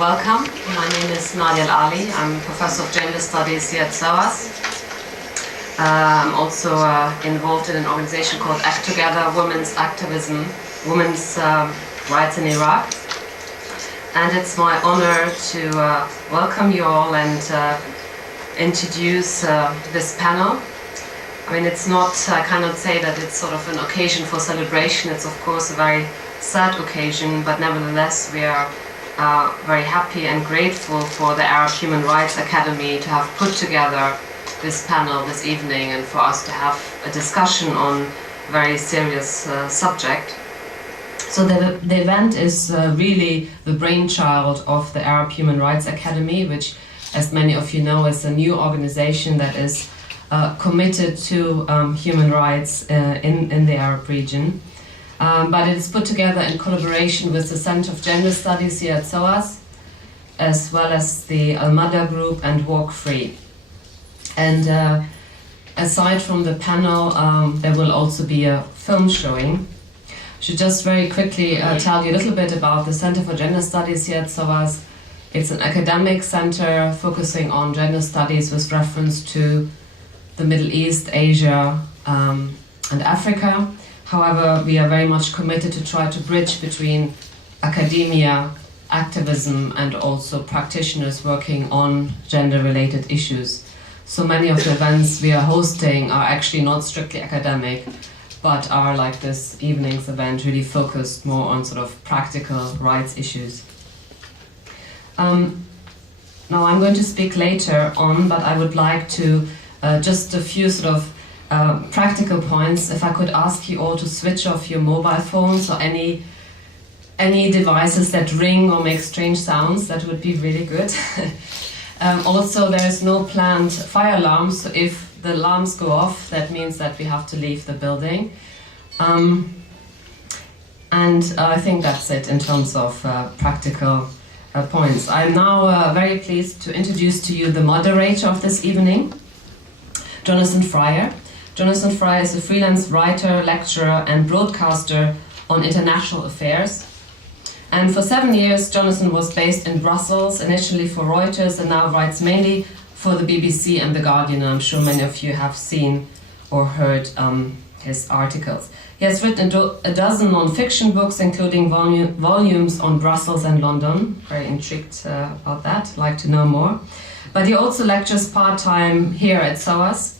welcome. My name is Nadje. I'm Professor of Gender Studies here at SOAS. I'm also involved in an organization called AHRA, Women's Activism, Women's Rights in Iraq. And it's my honor to welcome you all and introduce this panel. I mean, it's not, I cannot say that it's sort of an occasion for celebration. It's of course a very sad occasion, but nevertheless we are very happy and grateful for the Arab Human Rights Academy to have put together this panel this evening and for us to have a discussion on a very serious subject. So the event is really the brainchild of the Arab Human Rights Academy, which, as many of you know, is a new organization that is committed to human rights in the Arab region. But it is put together in collaboration with the Center of Gender Studies here at SOAS, as well as the Al-Mada Group and Walk Free. And aside from the panel, there will also be a film showing. I should just very quickly tell you a little bit about the Center for Gender Studies here at SOAS. It's an academic center focusing on gender studies with reference to the Middle East, Asia, and Africa. However, we are very much committed to try to bridge between academia, activism, and also practitioners working on gender-related issues. So many of the events we are hosting are actually not strictly academic, but are, like this evening's event, really focused more on sort of practical rights issues. Now I'm going to speak later on, but I would like to just a few sort of practical points. If I could ask you all to switch off your mobile phones or any devices that ring or make strange sounds, that would be really good. Also, there is no planned fire alarms, so if the alarms go off, that means that we have to leave the building. And I think that's it in terms of practical points. I'm now very pleased to introduce to you the moderator of this evening, Jonathan Fryer. Jonathan Fryer is a freelance writer, lecturer, and broadcaster on international affairs. And for 7 years, Jonathan was based in Brussels, initially for Reuters, and now writes mainly for the BBC and The Guardian. I'm sure many of you have seen or heard his articles. He has written a dozen non-fiction books, including volumes on Brussels and London. Very intrigued about that, like to know more. But he also lectures part-time here at SOAS.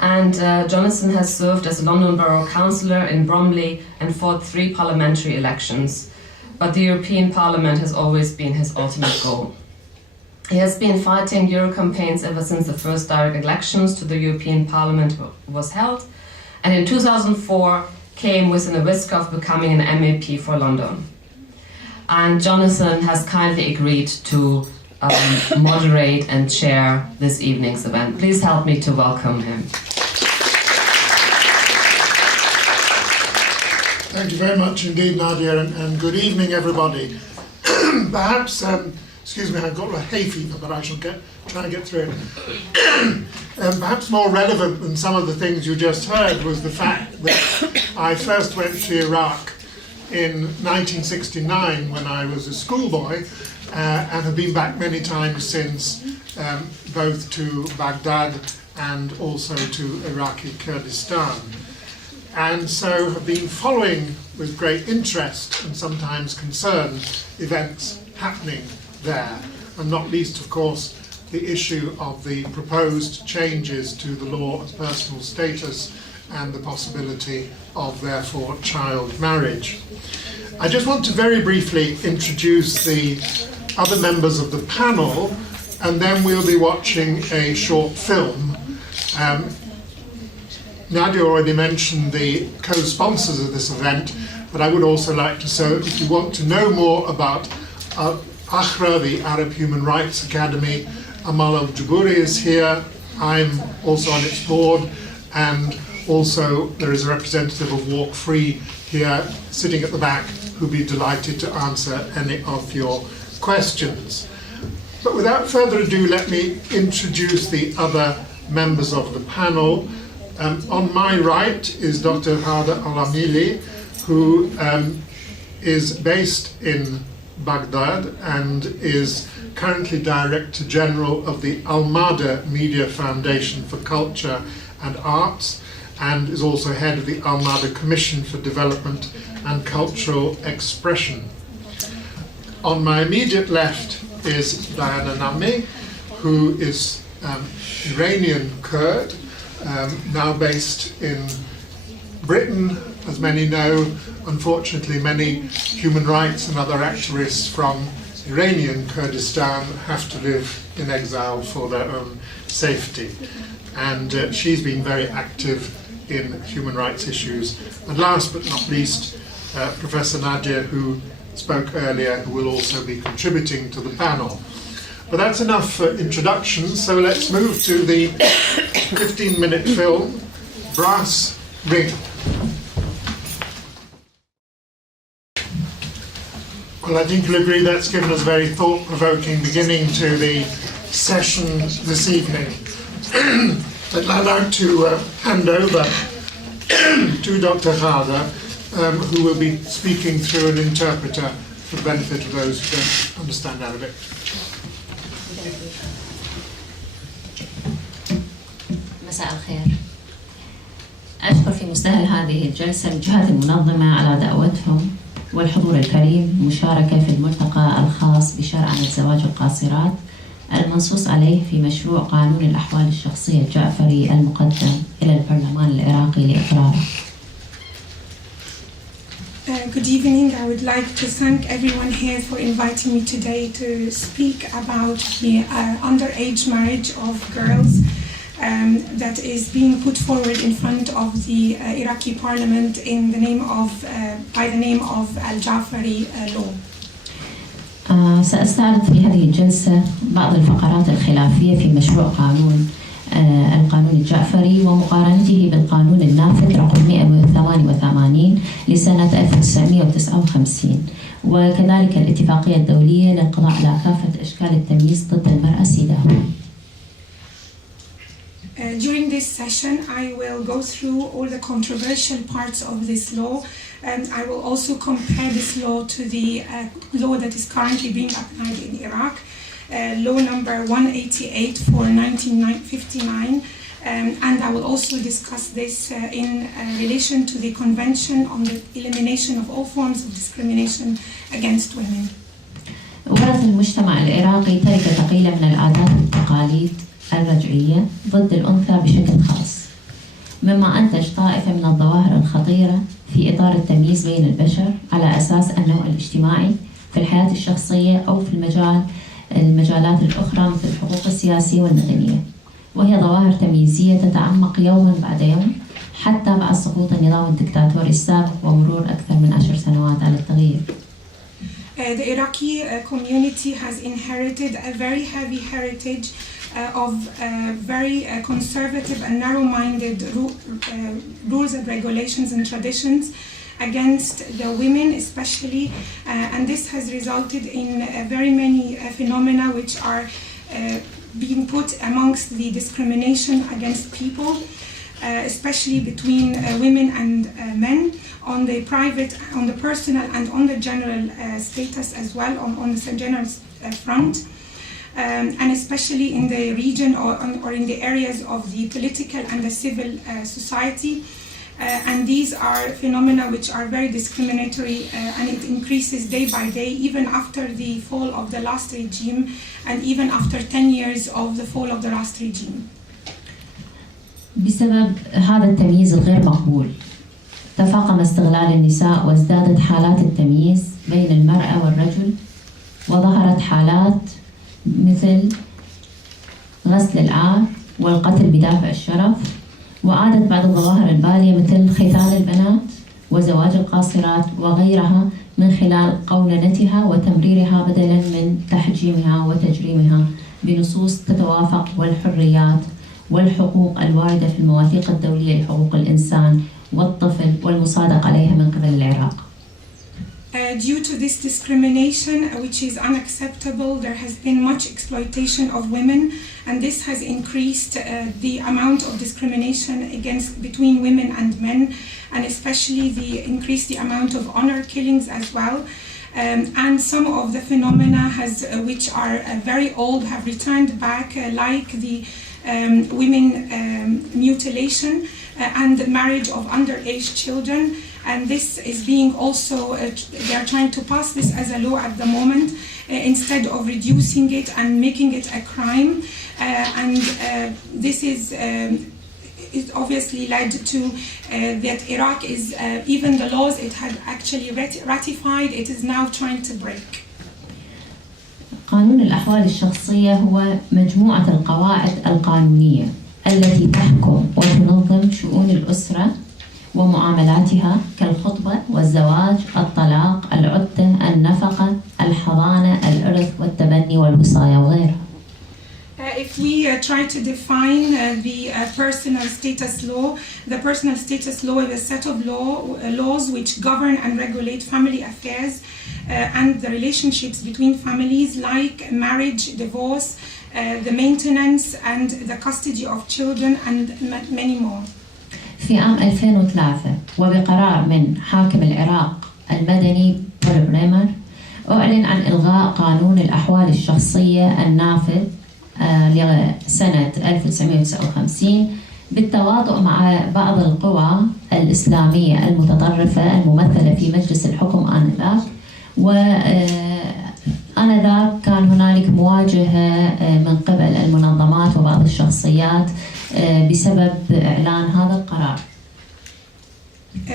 And Jonathan has served as a London Borough Councillor in Bromley and fought 3 parliamentary elections. But the European Parliament has always been his ultimate goal. He has been fighting Euro campaigns ever since the first direct elections to the European Parliament was held, and in 2004 came within a whisker of becoming an MEP for London. And Jonathan has kindly agreed to moderate and chair this evening's event. Please help me to welcome him. Thank you very much indeed, Nadia, and good evening, everybody. Perhaps, excuse me, I've got a hay fever, but I shall try and get through it. Perhaps more relevant than some of the things you just heard was the fact that I first went to Iraq in 1969 when I was a schoolboy, and have been back many times since, both to Baghdad and also to Iraqi Kurdistan. And so have been following with great interest and sometimes concern events happening there, and not least, of course, the issue of the proposed changes to the law of personal status and the possibility of, therefore, child marriage. I just want to very briefly introduce the other members of the panel, and then we'll be watching a short film. Nadia already mentioned the co-sponsors of this event, but I would also like to say, if you want to know more about AHRA, the Arab Human Rights Academy, Amal Al-Jabouri is here. I'm also on its board, and also there is a representative of Walk Free here sitting at the back who'll be delighted to answer any of your questions. But without further ado, let me introduce the other members of the panel. On my right is Dr. Ghada Alamily, who is based in Baghdad and is currently Director General of the Al-Mada Media Foundation for Culture and Arts, and is also head of the Al-Mada Commission for Development and Cultural Expression. On my immediate left is Diana Nammi, who is Iranian Kurd, now based in Britain. As many know, unfortunately, many human rights and other activists from Iranian Kurdistan have to live in exile for their own safety. And she's been very active in human rights issues. And last but not least, Professor Nadje, who spoke earlier, who will also be contributing to the panel. But that's enough for introductions, so let's move to the 15-minute film, Brass Ring. Well, I think you'll agree that's given us a very thought-provoking beginning to the session this evening. I'd now like to hand over to Dr. Ghada, who will be speaking through an interpreter for the benefit of those who don't understand Arabic. مساء الخير. أشكر في مستهل هذه الجلسة الجهات المنظمة على دعوتهم والحضور الكريم مشاركة في الملتقى الخاص بشرع عن الزواج القاصرات المنصوص عليه في مشروع قانون الأحوال الشخصية الجعفري المقدم إلى البرلمان العراقي لإقراره. Good evening. I would like to thank everyone here for inviting me today to speak about the underage marriage of girls that is being put forward in front of the Iraqi parliament in the name of, by the name of Al-Jafari law. سأستعرض في هذه الجلسة بعض الفقرات الخلافية في مشروع قانون القانون الجعفري ومقارنته بالقانون النافذ رقم 188 لسنة 1959 وكذلك الاتفاقية الدولية للقضاء على كافة أشكال التمييز ضد المرأة سيداء. During this session, I will go through all the controversial parts of this law, and I will also compare this law to the law that is currently being applied in Iraq, law number 188 for 1959, and I will also discuss this in relation to the Convention on the Elimination of All Forms of Discrimination against Women. ورث المجتمع العراقي تركة ثقيلة من العادات والتقاليد الرجعية ضد الأنثى بشكل خاص، مما أنتج طائفة من الظواهر الخطيرة في إطار التمييز بين البشر على أساس النوع الاجتماعي في الحياة الشخصية أو في المجالات الأخرى مثل الحقوق السياسية والمدنية، وهي ظواهر تمييزية تتعمق يوما بعد يوم حتى بعد سقوط النظام الدكتاتوري السابق ومرور أكثر من 10 سنوات على التغيير. The Iraqi community has inherited a very heavy heritage of very conservative and narrow-minded rules and regulations and traditions against the women especially, and this has resulted in very many phenomena which are being put amongst the discrimination against people, especially between women and men, on the private, on the personal and on the general status as well, on the general front. And especially in the region or in the areas of the political and the civil society. And these are phenomena which are very discriminatory and it increases day by day, even after the fall of the last regime and even after 10 years of the fall of the last regime. بسبب هذا التمييز الغير مقبول تفاقم استغلال النساء وازدادت حالات التمييز بين المرأة والرجل وظهرت حالات مثل غسل العار والقتل بدافع الشرف وعادت بعض الظواهر البالية مثل ختان البنات وزواج القاصرات وغيرها من خلال قولنتها وتمريرها بدلا من تحجيمها وتجريمها بنصوص تتوافق والحريات والحقوق الواردة في المواثيق الدولية لحقوق الإنسان والطفل والمصادق عليها من قبل العراق. Due to this discrimination, which is unacceptable, there has been much exploitation of women, and this has increased the amount of discrimination between women and men, and especially increased the amount of honor killings as well. and some of the phenomena which are very old have returned back, like the women mutilation and marriage of underage children. And this is being also, they are trying to pass this as a law at the moment, instead of reducing it and making it a crime. This is obviously led to that Iraq is, even the laws it had actually ratified, it is now trying to break. قانون الأحوال الشخصية هو مجموعة القواعد القانونية التي تحكم وتنظم شؤون الأسرة ومعاملاتها كالخطبة والزواج، الطلاق، العدة، النفقة، الحضانة، الإرث والتبني والوصاية وغيرها. If we try to define the personal status law, the personal status law is a set of laws which govern and regulate family affairs and the relationships between families, like marriage, divorce, the maintenance and the custody of children, and many more. في عام 2003 وبقرار من حاكم العراق المدني بول بريمر أعلن عن إلغاء قانون الأحوال الشخصية النافذ لسنة 1959 بالتواطؤ مع بعض القوى الإسلامية المتطرفة الممثلة في مجلس الحكم آنذاك. وآنذاك كان هنالك مواجهة من قبل المنظمات وبعض الشخصيات بسبب إعلان هذا القرار.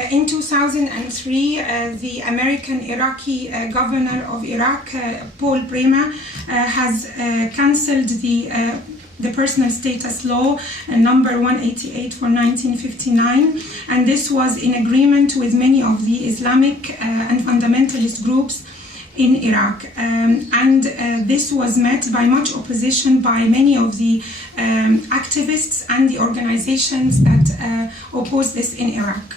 In 2003, the American Iraqi governor of Iraq, Paul Bremer, has cancelled the personal status law number 188 for 1959, and this was in agreement with many of the Islamic and fundamentalist groups in Iraq, this was met by much opposition by many of the activists and the organizations that oppose this in Iraq.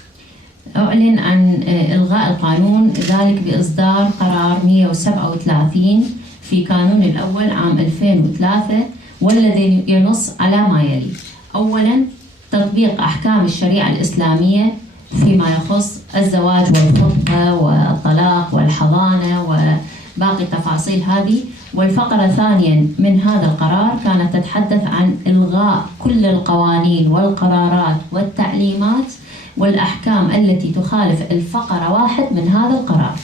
أعلن عن إلغاء القانون ذلك بإصدار قرار 137 في كانون الأول عام 2003، والذي ينص على ما يلي: أولاً تطبيق أحكام الشريعة الإسلامية فيما يخص الزواج والخطبة والطلاق والحضانة وباقي التفاصيل هذه. والفقرة ثانياً من هذا القرار كانت تتحدث عن إلغاء كل القوانين والقرارات والتعليمات والأحكام التي تخالف الفقرة 1 من هذا القرار.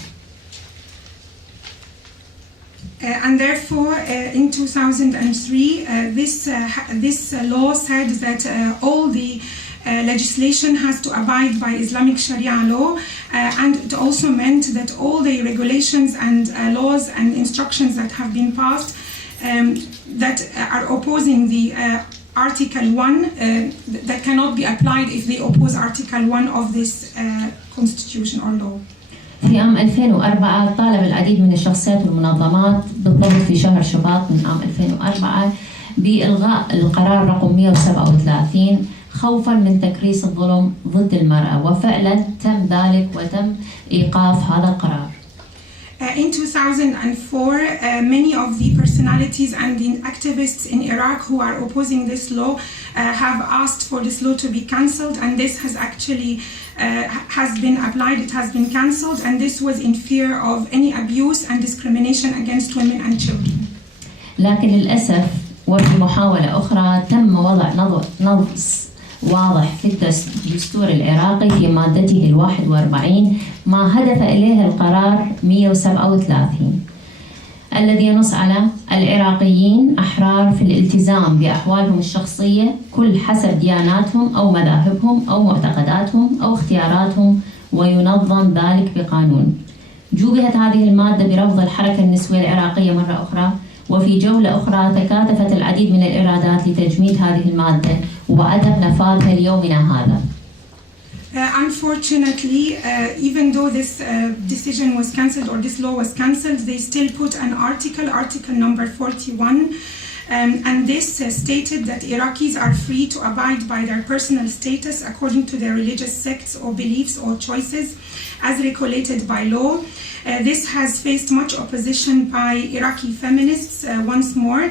And therefore, in 2003, this law said that all the legislation has to abide by Islamic Sharia law, and it also meant that all the regulations and laws and instructions that have been passed that are opposing the Article 1 that cannot be applied if they oppose Article 1 of this constitution or law. في عام 2004 طالب العديد من الشخصيات والمنظمات بالضبط في شهر شباط من عام 2004 بإلغاء القرار رقم 137 خوفاً من تكريس الظلم ضد المرأة، وفعلاً تم ذلك وتم إيقاف هذا القرار. In 2004, many of the personalities and the activists in Iraq who are opposing this law have asked for this law to be cancelled, and this has actually has been applied, it has been cancelled, and this was in fear of any abuse and discrimination against women and children. لكن للأسف وفي محاولة أخرى تم وضع نص واضح في الدستور العراقي في مادته 41 ما هدف إليه القرار 137 الذي ينص على العراقيين أحرار في الالتزام بأحوالهم الشخصية كل حسب دياناتهم أو مذاهبهم أو معتقداتهم أو اختياراتهم، وينظم ذلك بقانون. جوبهت هذه المادة برفض الحركة النسوية العراقية مرة أخرى، وفي جولة أخرى تكاتفت العديد من الإرادات لتجميد هذه المادة وعدم نفاذها ليومنا هذا. Unfortunately, even though this decision was cancelled or this law was cancelled, they still put an article number 41, And this stated that Iraqis are free to abide by their personal status according to their religious sects or beliefs or choices as regulated by law. This has faced much opposition by Iraqi feminists once more,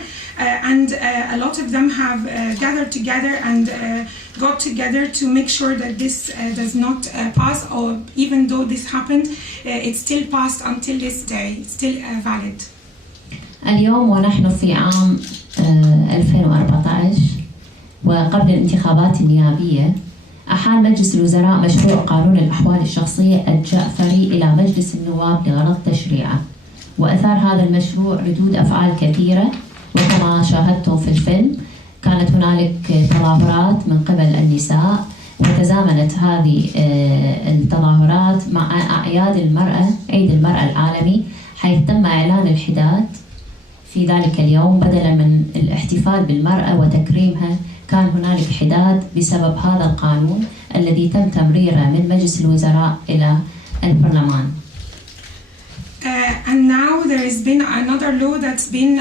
and a lot of them have gathered together and got together to make sure that this does not pass, or even though this happened, it's still passed until this day, it's still valid. اليوم ونحن في عام 2014 وقبل الانتخابات النيابية، أحال مجلس الوزراء مشروع قانون الأحوال الشخصية الجعفري إلى مجلس النواب لغرض تشريعه، وأثار هذا المشروع ردود أفعال كثيرة، وكما شاهدتم في الفيلم كانت هنالك تظاهرات من قبل النساء، وتزامنت هذه التظاهرات مع أعياد المرأة، عيد المرأة العالمي، حيث تم إعلان الحداد في ذلك اليوم بدلا من الاحتفال بالمرأة وتكريمها. كان هنالك حداد بسبب هذا القانون الذي تم تمريره من مجلس الوزراء إلى البرلمان. And now there has been another law that's been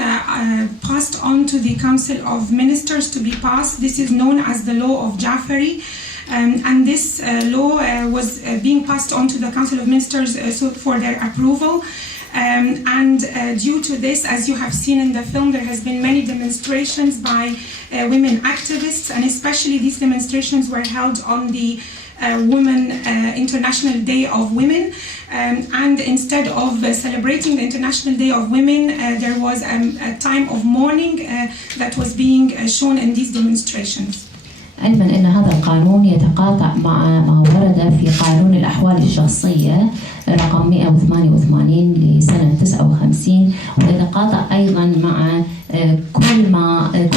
passed on to the Council of Ministers to be passed. This is known as the law of Jafari. And this law was being passed on to the Council of Ministers for their approval. And due to this, as you have seen in the film, there has been many demonstrations by women activists, and especially these demonstrations were held on the International Day of Women. And instead of celebrating the International Day of Women, there was a time of mourning that was being shown in these demonstrations. علما أن هذا القانون يتقاطع مع ما ورد في قانون الأحوال الشخصية رقم 188 لسنة 59، ويتقاطع أيضا مع كل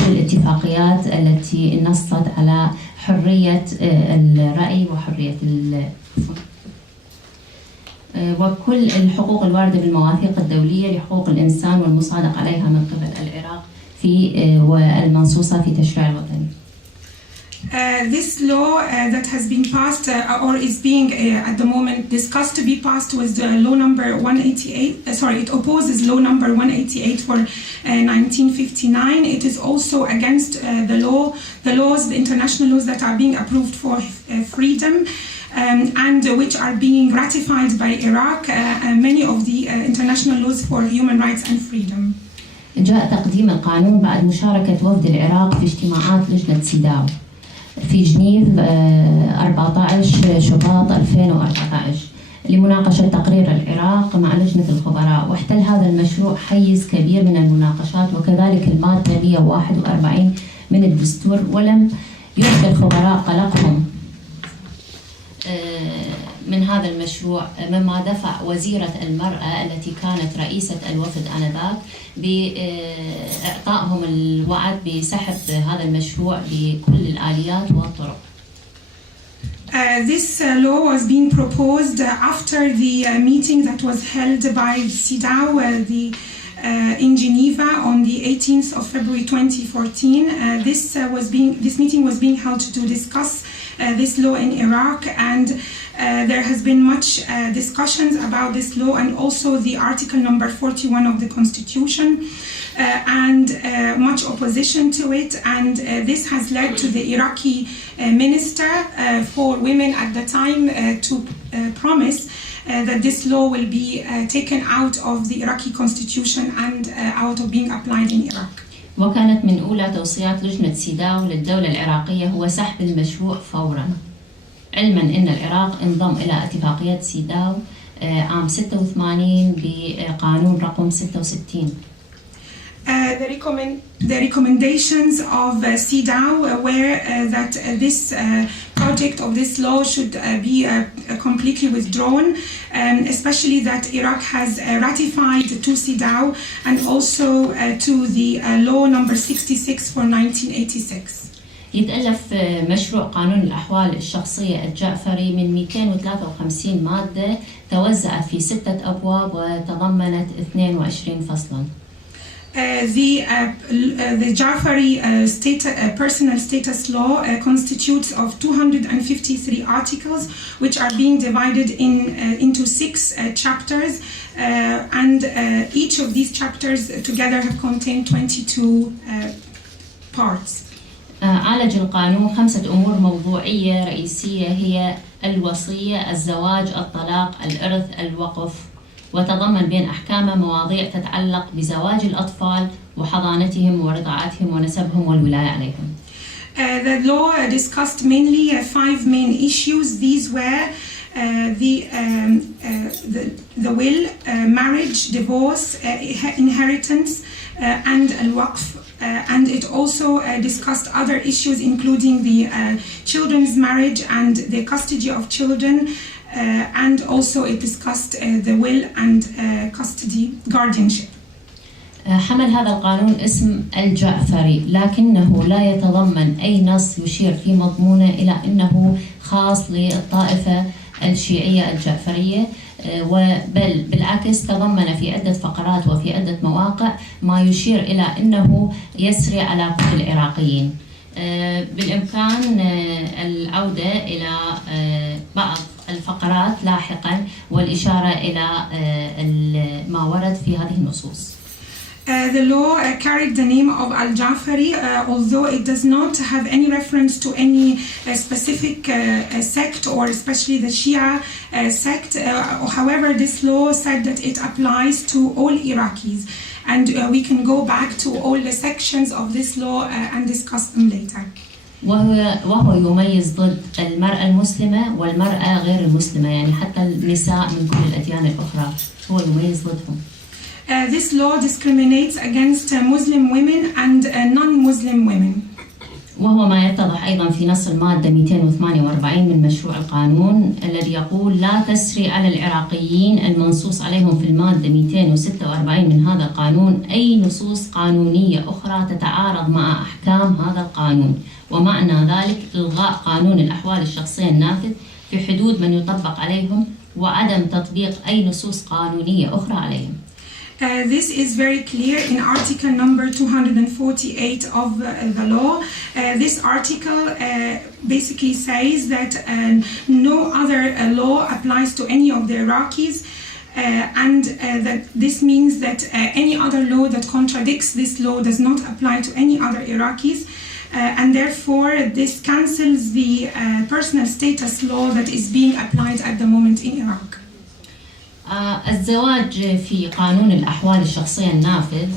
الاتفاقيات التي نصت على حرية الرأي وحرية وكل الحقوق الواردة بالمواثيق الدولية لحقوق الإنسان والمصادق عليها من قبل العراق في والمنصوصة في تشريع الوطني. This law that has been passed or is being at the moment discussed to be passed was law number 188. It opposes law number 188 for 1959. It is also against the international laws that are being approved for freedom and which are being ratified by Iraq. Many of the international laws for human rights and freedom. جاء تقديم القانون بعد مشاركة وفد العراق في اجتماعات لجنة سيداو في جنيف 14 شباط 2014 لمناقشة تقرير العراق مع لجنة الخبراء، واحتل هذا المشروع حيز كبير من المناقشات وكذلك المادة 141 من الدستور، ولم يبقي الخبراء قلقهم من هذا المشروع، مما دفع وزيرة المرأة التي كانت رئيسة الوفد آنذاك بإعطائهم الوعد بسحب هذا المشروع بكل الآليات والطرق. This law was being proposed after the meeting that was held by CEDAW in Geneva on the 18th of February 2014. This meeting was being held to discuss this law in Iraq, and there has been much discussions about this law and also the article number 41 of the Constitution and much opposition to it, and this has led to the Iraqi minister for women at the time to promise that this law will be taken out of the Iraqi constitution and out of being applied in Iraq. وكانت من أولى توصيات لجنة سيداو للدولة العراقية هو سحب المشروع فوراً، علماً أن العراق انضم إلى اتفاقية سيداو عام 86 بقانون رقم 66. The recommendations of CEDAW were that this project of this law should be completely withdrawn, especially that Iraq has ratified to CEDAW and also to the law number 66 for 1986. يتألف مشروع قانون الأحوال الشخصية الجعفري من 253 مادة توزعت في 6 أبواب وتضمنت 22 فصلاً. The Jafari personal status law constitutes of 253 articles, which are being divided into 6 chapters, and each of these chapters together have contained 22 parts. عالج القانون 5 أمور موضوعية رئيسية هي الوصية، الزواج، الطلاق، الإرث، الوقف، وتضمن بين أحكامه مواضيع تتعلق بزواج الأطفال وحضانتهم ورضاعتهم ونسبهم والولاية عليهم. The law discussed mainly 5 main issues. These were the will, marriage, divorce, inheritance, and al-waqf. And it also discussed other issues, including the children's marriage and the custody of children, and also it discussed the will and custody guardianship. حمل هذا القانون اسم الجعفري، لكنه لا يتضمن أي نص يشير في مضمونه إلى أنه خاص للطائفة الشيعية الجعفرية، بل بالعكس تضمن في عدة فقرات وفي عدة مواقع ما يشير إلى أنه يسري على كل العراقيين. بالإمكان العودة إلى بعض الفقرات لاحقا والإشارة إلى ما ورد في هذه النصوص. The law carried the name of Al-Jafari, although it does not have any reference to any specific sect, or especially the Shia sect. However, this law said that it applies to all Iraqis, and we can go back to all the sections of this law and discuss them later. وهو يميز ضد المرأة المسلمة والمرأة غير المسلمة، يعني حتى النساء من كل الأديان الأخرى هو يميز ضدهم. This law discriminates against Muslim women and non-Muslim women. وهو ما يتضح أيضا في نص المادة 248 من مشروع القانون الذي يقول: لا تسري على العراقيين المنصوص عليهم في المادة 246 من هذا القانون أي نصوص قانونية أخرى تتعارض مع أحكام هذا القانون، ومعنى ذلك إلغاء قانون الأحوال الشخصية النافذ في حدود من يطبق عليهم وعدم تطبيق أي نصوص قانونية أخرى عليهم. This is very clear in article number 248 of the law. This article basically says that no other law applies to any of the Iraqis, and that this means that any other law that contradicts this law does not apply to any other Iraqis, and therefore this cancels the personal status law that is being applied at the moment in Iraq. الزواج في قانون الأحوال الشخصية النافذ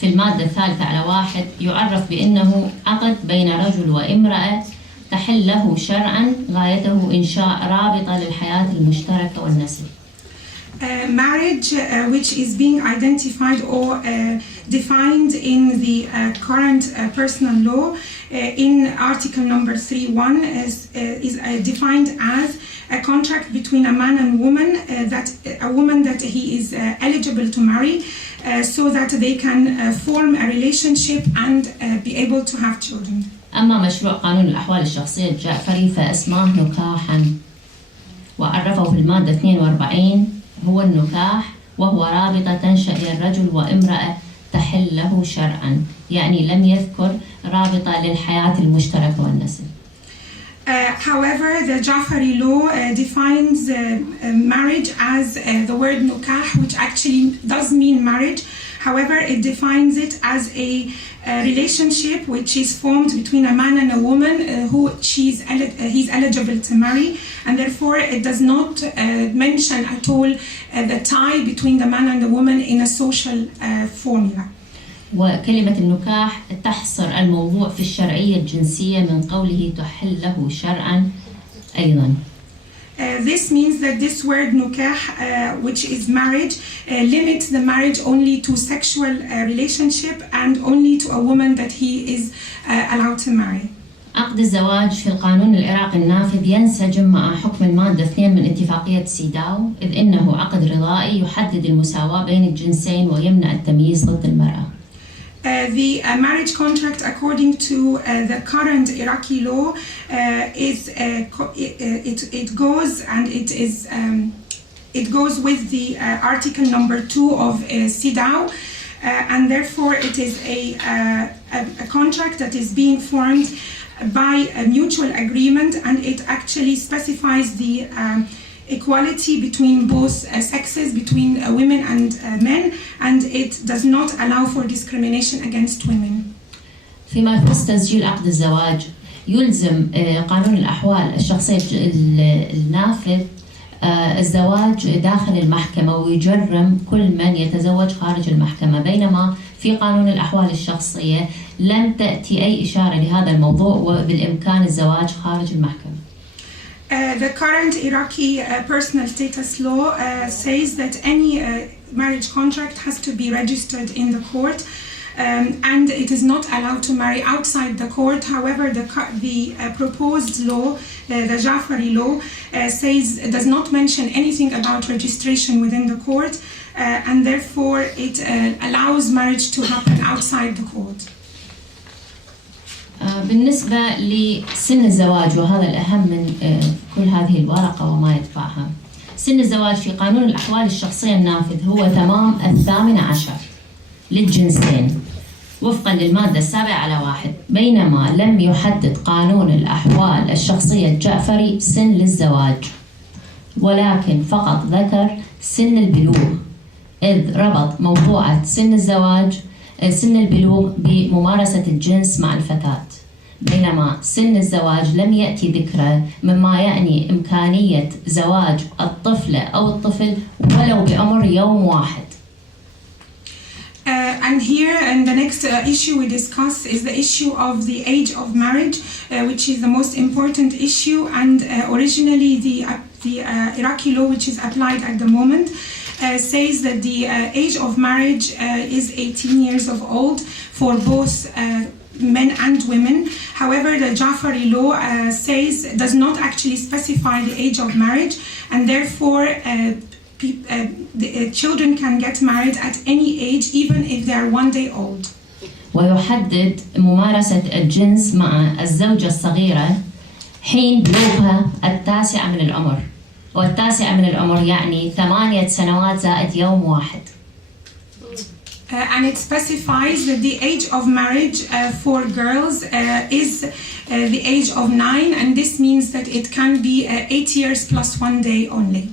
في المادة 3/1 يعرف بأنه عقد بين رجل وامرأة تحل له شرعا غايته إنشاء رابطة للحياة المشتركة والنسل. Marriage, which is being identified or defined in the current personal law in article number 3.1 is defined as a contract between a man and woman, that he is eligible to marry, so that they can form a relationship and be able to have children. أما مشروع قانون الأحوال الشخصية الجعفري فاسمه نكاحا، وعرفه في المادة 42 هو النكاح وهو رابطة تنشأ للرجل وامرأة تحل له شرعا، يعني لم يذكر رابطة للحياة المشتركة والنسل. However, the Jafari law defines marriage as the word nukah, which actually does mean marriage. However, it defines it as a relationship which is formed between a man and a woman who he's eligible to marry, and therefore it does not mention at all the tie between the man and the woman in a social formula. وكلمة النكاح تحصر الموضوع في الشرعية الجنسية من قوله تحل له شرعا أيضا. This means that this word nukah, which is marriage, limits the marriage only to sexual relationship and only to a woman that he is allowed to marry. عقد الزواج في القانون العراقي النافذ ينسجم مع حكم المادة 2 من اتفاقية سيداو، إذ إنه عقد رضائي يحدد المساواة بين الجنسين ويمنع التمييز ضد المرأة. The marriage contract, according to the current Iraqi law, it goes with the article number 2 of CEDAW, and therefore it is a contract that is being formed by a mutual agreement, and it actually specifies the equality between both sexes, between women and men, and it does not allow for discrimination against women. فيما يخص تسجيل عقد الزواج، يلزم قانون الأحوال الشخصية النافذ الزواج داخل المحكمة، ويجرم كل من يتزوج خارج المحكمة، بينما في قانون الأحوال الشخصية لم تأتي أي إشارة لهذا الموضوع وبالإمكان الزواج خارج المحكمة. The current Iraqi personal status law says that any marriage contract has to be registered in the court, and it is not allowed to marry outside the court. However, the proposed law, the Jafari law, does not mention anything about registration within the court, and therefore it allows marriage to happen outside the court. بالنسبة لسن الزواج، وهذا الأهم من كل هذه الورقة وما يدفعها، سن الزواج في قانون الأحوال الشخصية النافذ هو تمام 18 للجنسين وفقا للمادة 7/1، بينما لم يحدد قانون الأحوال الشخصية الجعفري سن للزواج، ولكن فقط ذكر سن البلوغ، إذ ربط موضوعة سن البلوغ بممارسة الجنس مع الفتاة، بينما سن الزواج لم يأتي ذكره، مما يعني إمكانية زواج الطفلة أو الطفل ولو بعمر يوم واحد. And here, and the next issue we discuss is the issue of the age of marriage, which is the most important issue. And originally, the Iraqi law, which is applied at the moment, says that the age of marriage is 18 years of old for both men and women. However, the Jafari law does not actually specify the age of marriage, and therefore the children can get married at any age, even if they are 1 day old. ويحدد ممارسة الجنس مع الزوجة الصغيرة حين بلوغها 9 من العمر، والتاسع من العمر يعني 8 سنوات زائد يوم واحد. And it specifies that the age of marriage for girls is the age of 9, and this means that it can be 8 years plus 1 day only.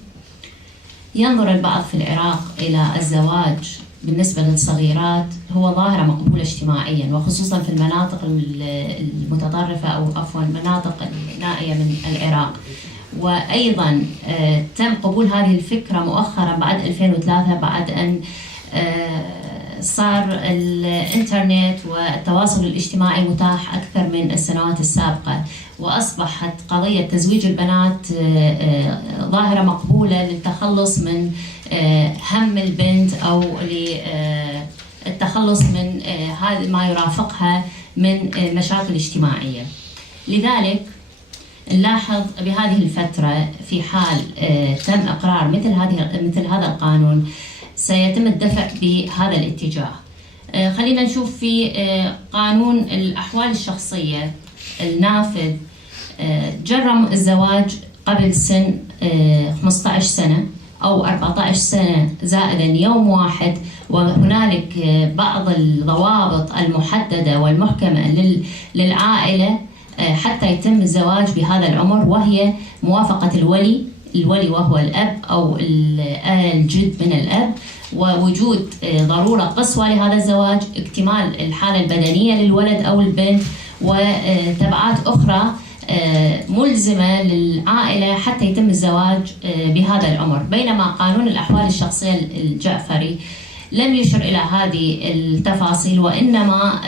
ينظر البعض في العراق إلى الزواج بالنسبة للصغيرات هو ظاهرة مقبولة اجتماعيا، وخصوصا في المناطق المتطرفة أو عفوا المناطق النائية من العراق. وأيضا تم قبول هذه الفكرة مؤخرا بعد 2003، بعد أن صار الإنترنت والتواصل الاجتماعي متاح أكثر من السنوات السابقة، وأصبحت قضية تزويج البنات ظاهرة مقبولة للتخلص من هم البنت أو للتخلص من هذا ما يرافقها من مشاكل اجتماعية. لذلك نلاحظ بهذه الفترة في حال تم إقرار مثل هذا القانون سيتم الدفع بهذا الاتجاه. خلينا نشوف في قانون الأحوال الشخصية النافذ جرم الزواج قبل سن 15 سنة أو 14 سنة زائدا يوم واحد، وهنالك بعض الضوابط المحددة والمحكمة للعائلة حتى يتم الزواج بهذا العمر، وهي موافقة الولي وهو الأب أو الجد من الأب، ووجود ضرورة قصوى لهذا الزواج، اكتمال الحالة البدنية للولد أو البنت، وتبعات أخرى ملزمة للعائلة حتى يتم الزواج بهذا العمر. بينما قانون الأحوال الشخصية الجعفري لم يشر إلى هذه التفاصيل، وإنما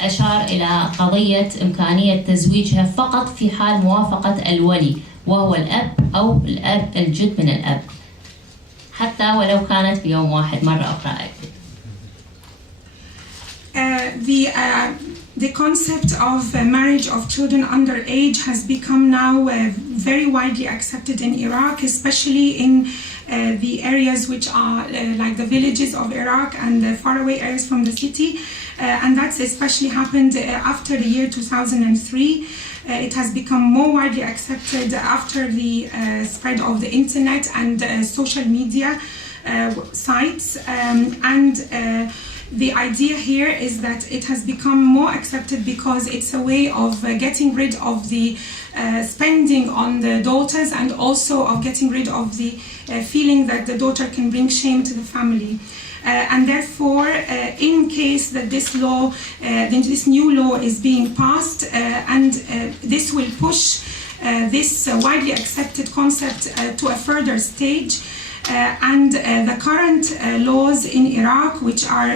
أشار إلى قضية إمكانية تزويجها فقط في حال موافقة الولي وهو الأب أو الأب الجد من الأب، حتى ولو كانت بيوم واحد. مرة أخرى أكد. The concept of marriage of children under age has become now very widely accepted in Iraq, especially in the areas which are like the villages of Iraq and the faraway areas from the city, and that's especially happened after the year 2003. It has become more widely accepted after the spread of the internet and social media sites, and the idea here is that it has become more accepted because it's a way of getting rid of the spending on the daughters, and also of getting rid of the feeling that the daughter can bring shame to the family. And therefore, in case that this law, this new law is being passed, and this will push this widely accepted concept to a further stage, and the current laws in Iraq, which are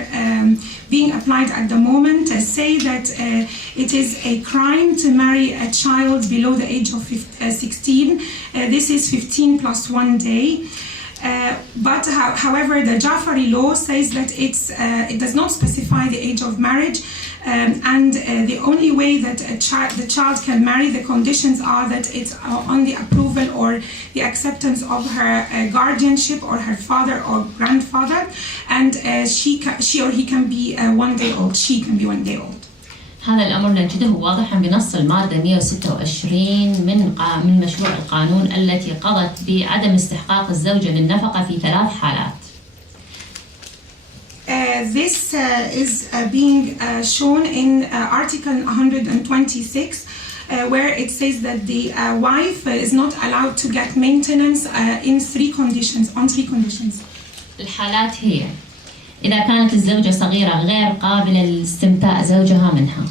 being applied at the moment, say that it is a crime to marry a child below the age of 16. This is 15 plus 1 day. But however, the Jafari law says that it does not specify the age of marriage, and the only way that the child can marry, the conditions are that it's on the approval or the acceptance of her guardianship or her father or grandfather, and she or he can be 1 day old. She can be 1 day old. هذا الأمر نجده واضحا بنص المادة 126 من مشروع القانون التي قضت بعدم استحقاق الزوجة للنفقة في 3 حالات. This is being shown in Article 126, where it says that the wife is not allowed to get maintenance in 3 conditions, on 3 conditions. الحالات هي إذا كانت الزوجة صغيرة غير قابلة لاستمتاع زوجها منها.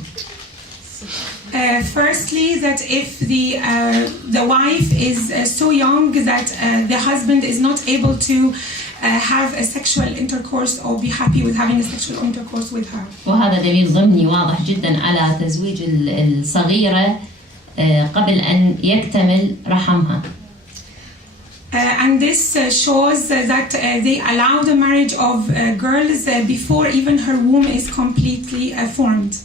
Firstly, that if the wife is so young that the husband is not able to have a sexual intercourse or be happy with having a sexual intercourse with her. وهذا دليل ضمني واضح جدا على تزويج الصغيرة قبل أن يكتمل رحمها. And this shows that they allow the marriage of girls before even her womb is completely formed.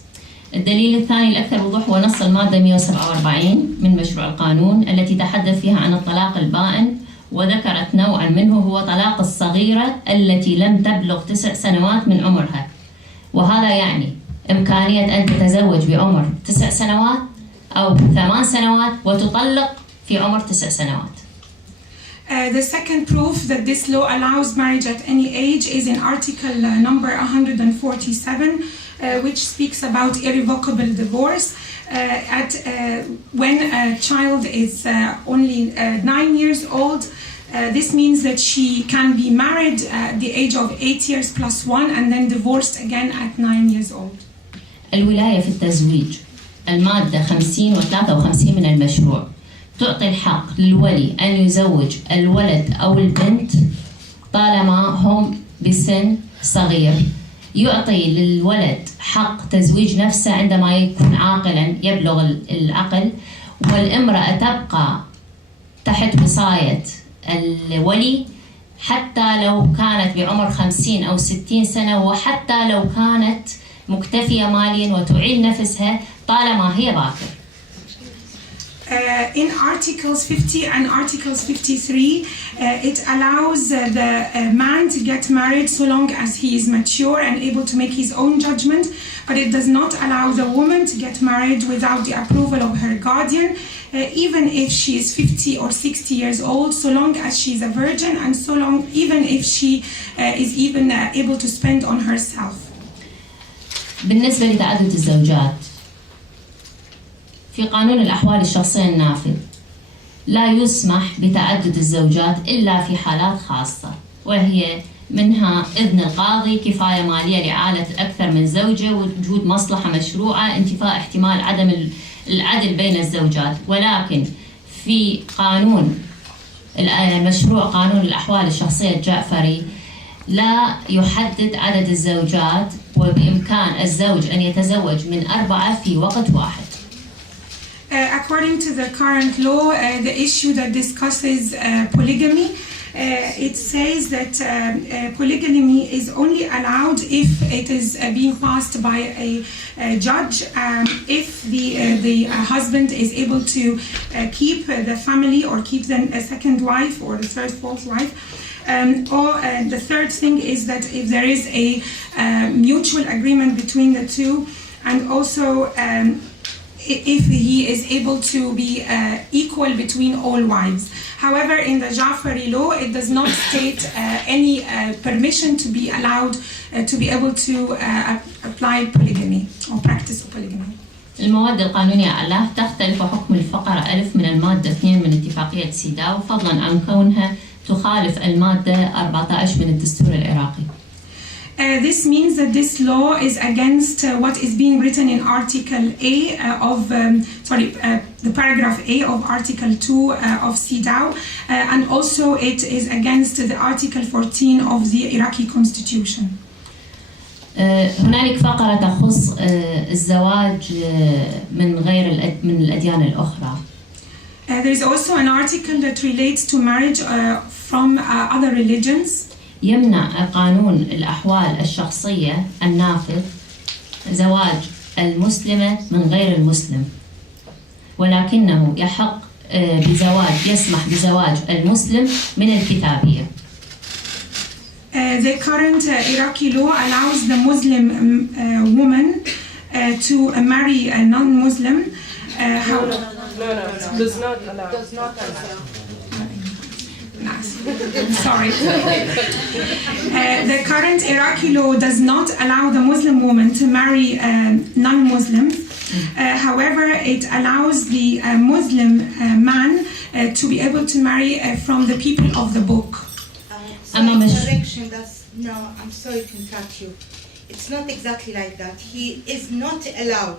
الدليل الثاني الأكثر وضوح هو نص المادة 147 من مشروع القانون التي تحدث فيها عن الطلاق البائن، وذكرت نوعا منه هو طلاق الصغيرة التي لم تبلغ 9 سنوات من عمرها، وهذا يعني إمكانية أن تتزوج بعمر 9 سنوات أو 8 سنوات وتطلق في عمر 9 سنوات. The second proof that this law allows marriage at any age is in Article number 147, which speaks about irrevocable divorce. When a child is only 9 years old, this means that she can be married at the age of 8 years plus 1 and then divorced again at 9 years old. الولاية في التزويج المادة 50 و53 من المشروع تعطي الحق للولي أن يزوج الولد أو البنت طالما هم بسن صغير. يعطي للولد حق تزويج نفسه عندما يكون عاقلا يبلغ العقل، والامرأة تبقى تحت وصاية الولي حتى لو كانت بعمر 50 أو 60 سنة، وحتى لو كانت مكتفية ماليا وتعيل نفسها طالما هي باكر. In Articles 50 and Articles 53, it allows the man to get married so long as he is mature and able to make his own judgment, but it does not allow the woman to get married without the approval of her guardian, even if she is 50 or 60 years old, so long as she is a virgin, and so long even if she is even able to spend on herself. بالنسبة لتعدد الزوجات في قانون الأحوال الشخصية النافذ لا يسمح بتعدد الزوجات إلا في حالات خاصة، وهي منها إذن القاضي، كفاية مالية لعائلة أكثر من زوجة، وجود مصلحة مشروعة، انتفاء احتمال عدم العدل بين الزوجات. ولكن في قانون مشروع قانون الأحوال الشخصية الجعفري لا يحدد عدد الزوجات، وبإمكان الزوج أن يتزوج من 4 في وقت واحد. According to the current law, the issue that discusses polygamy, it says that polygamy is only allowed if it is being passed by a judge, if the husband is able to keep the family or keep them a second wife or the third, fourth wife. Or the third thing is that if there is a mutual agreement between the two, and also if he is able to be equal between all wives. However, in the Ja'fari law, it does not state any permission to be allowed to be able to apply polygamy or practice polygamy. المواد القانونية أعلاه تختلف حكم الفقرة ألف من المادة 2 من اتفاقية سيداو فضلا عن كونها تخالف المادة 14 من الدستور العراقي. This means that this law is against what is being written in Article A the paragraph A of Article 2 of CEDAW, and also it is against the Article 14 of the Iraqi Constitution. هنالك فقرة تخص الزواج من الأديان الأخرى. There is also an article that relates to marriage from other religions. يمنع قانون الأحوال الشخصية النافذ زواج المسلمة من غير المسلم، ولكنه يسمح بزواج المسلم من الكتابية. The current Iraqi law allows the Muslim woman to marry a non-Muslim. Does not allow. Sorry. The current Iraqi law does not allow the Muslim woman to marry non-Muslims. However, it allows the Muslim man to be able to marry from the people of the book. Correction, no, I'm sorry to interrupt you. It's not exactly like that. He is not allowed.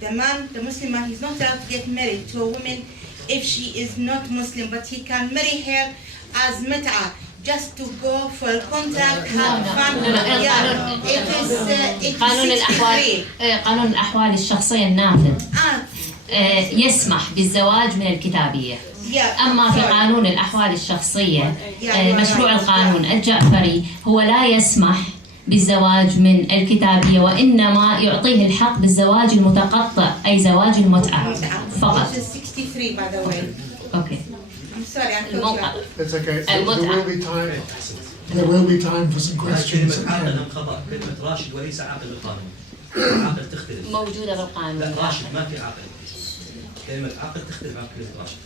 The Muslim man, he's not allowed to get married to a woman if she is not Muslim, but he can marry her as mut'a, just to go for a contract, have fun. قانون الأحوال الشخصية النافذ يسمح بالزواج من الكتابية. أما في قانون الأحوال الشخصية مشروع القانون الجعفري هو لا يسمح بالزواج من الكتابية، وإنما يعطيه الحق بالزواج المتقطع أي زواج المتعة فقط. 63 by the way. Okay. I'm sorry, It's okay. There will be time for some questions. كلمة عاقل انقضاء، كلمة راشد وليس عاقل بالقانون. عاقل تختلف. موجودة بالقانون. لا راشد ما في عاقل. كلمة عاقل تختلف عن كلمة راشد.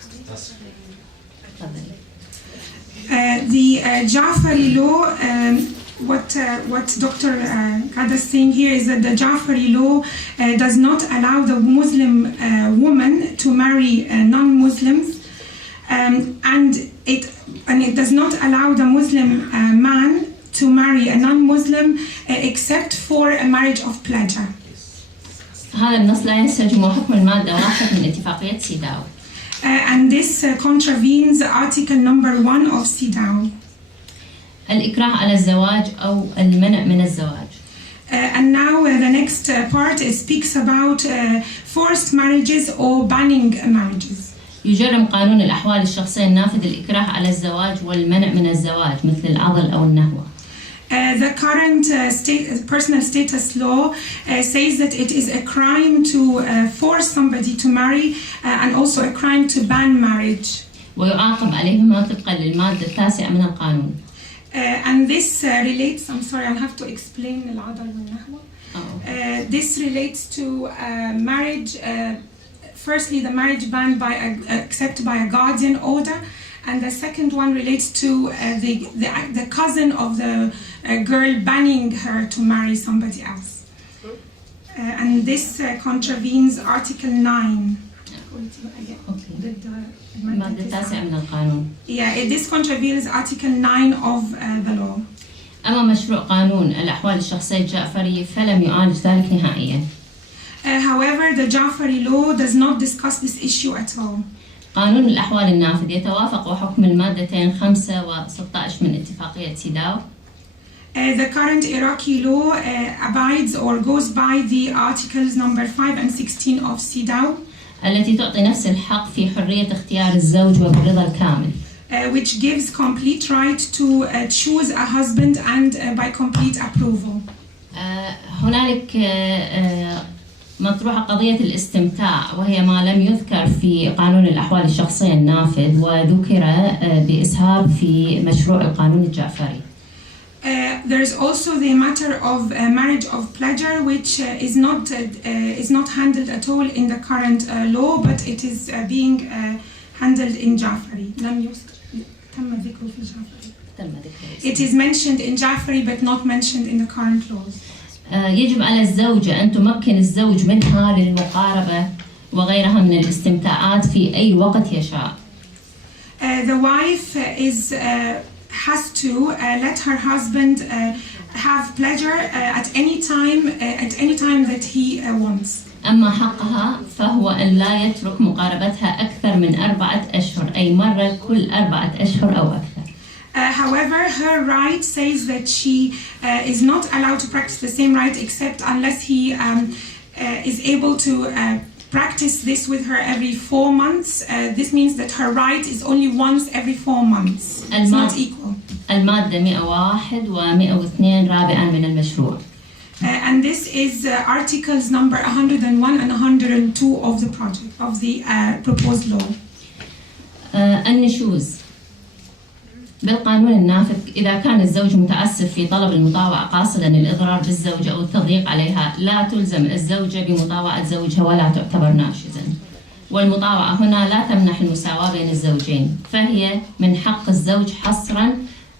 The Ja'fari law, what Dr. Ghada is saying here is that the Ja'fari law does not allow the Muslim woman to marry non-Muslims, and it does not allow the Muslim man to marry a non-Muslim except for a marriage of pleasure. هذا النص لا ينسجم حكم المادة 1 من اتفاقية سيداو. And this contravenes Article number 1 of CEDAW. الإكراه على الزواج أو المنع من الزواج. And now the next part speaks about forced marriages or banning marriages. يجرم قانون الأحوال الشخصية النافذ الإكراه على الزواج والمنع من الزواج مثل العضل أو النهوة. The current personal status law says that it is a crime to force somebody to marry and also a crime to ban marriage. ويعاقب عليهما طبقا للمادة 9 من القانون. And this relates, I'm sorry, I'll have to explain العضل والنهوة. This relates to marriage, firstly the marriage banned except by a guardian order, and the second one relates to the cousin of the girl banning her to marry somebody else. And this contravenes Article 9. المادة 9 من القانون. Yeah, this contravenes Article 9 of the law. أما مشروع قانون الأحوال الشخصية الجعفري فلم يعالج ذلك نهائياً. However, the Ja'fari law does not discuss this issue at all. قانون الأحوال النافذ يتوافق وحكم المادتين 5 و16 من اتفاقية سيداو. The current Iraqi law abides or goes by the articles number 5 and 16 of CEDAW. التي تعطي نفس الحق في حرية اختيار الزوج وبالرضا الكامل. Which gives complete right to choose a husband and by complete approval. هنالك مطروحة قضية الاستمتاع وهي ما لم يذكر في قانون الأحوال الشخصية النافذ وذكر بإسهاب في مشروع القانون الجعفري. There is also the matter of marriage of pleasure, which is not handled at all in the current law, but it is being handled in Jafari. It is mentioned in Jafari but not mentioned in the current laws. يجب على الزوجة أن تمكن الزوج منها للمقاربة وغيرها من الاستمتاعات في أي وقت يشاء. The wife has to let her husband have pleasure at any time that he wants. أما حقها فهو أن لا يترك مقاربتها أكثر من 4 أشهر، أي مرة كل 4 أشهر أو أكثر. However, her right says that she is not allowed to practice the same right except unless he is able to practice this with her every 4 months. This means that her right is only once every 4 months. It's not equal. المادة 101 و102 رابعا من المشروع. And this is articles number 101 and 102 of the project, of the proposed law. النشوز. بالقانون النافذ إذا كان الزوج متأسف في طلب المطاوعة قاصدا الإضرار بالزوجة أو التضييق عليها لا تلزم الزوجة بمطاوعة زوجها ولا تعتبر ناشزا. والمطاوعة هنا لا تمنح المساواة بين الزوجين، فهي من حق الزوج حصرا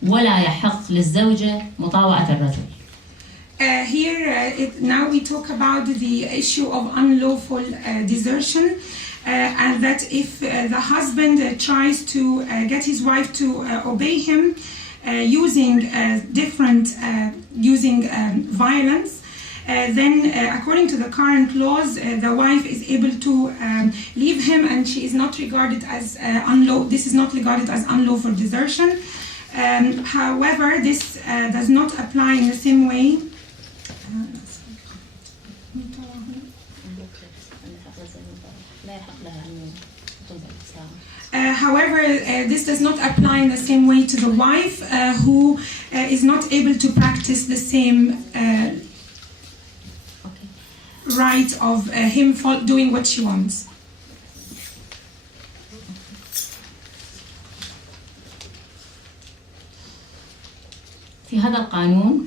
ولا يحق للزوجة مطاوعة الرجل. Now we talk about the issue of unlawful desertion. And that if the husband tries to get his wife to obey him using violence, then according to the current laws, the wife is able to leave him, and she is not regarded as This is not regarded as unlawful desertion. However, this does not apply in the same way. However, this does not apply in the same way to the wife who is not able to practice the same right of him doing what she wants. في هذا القانون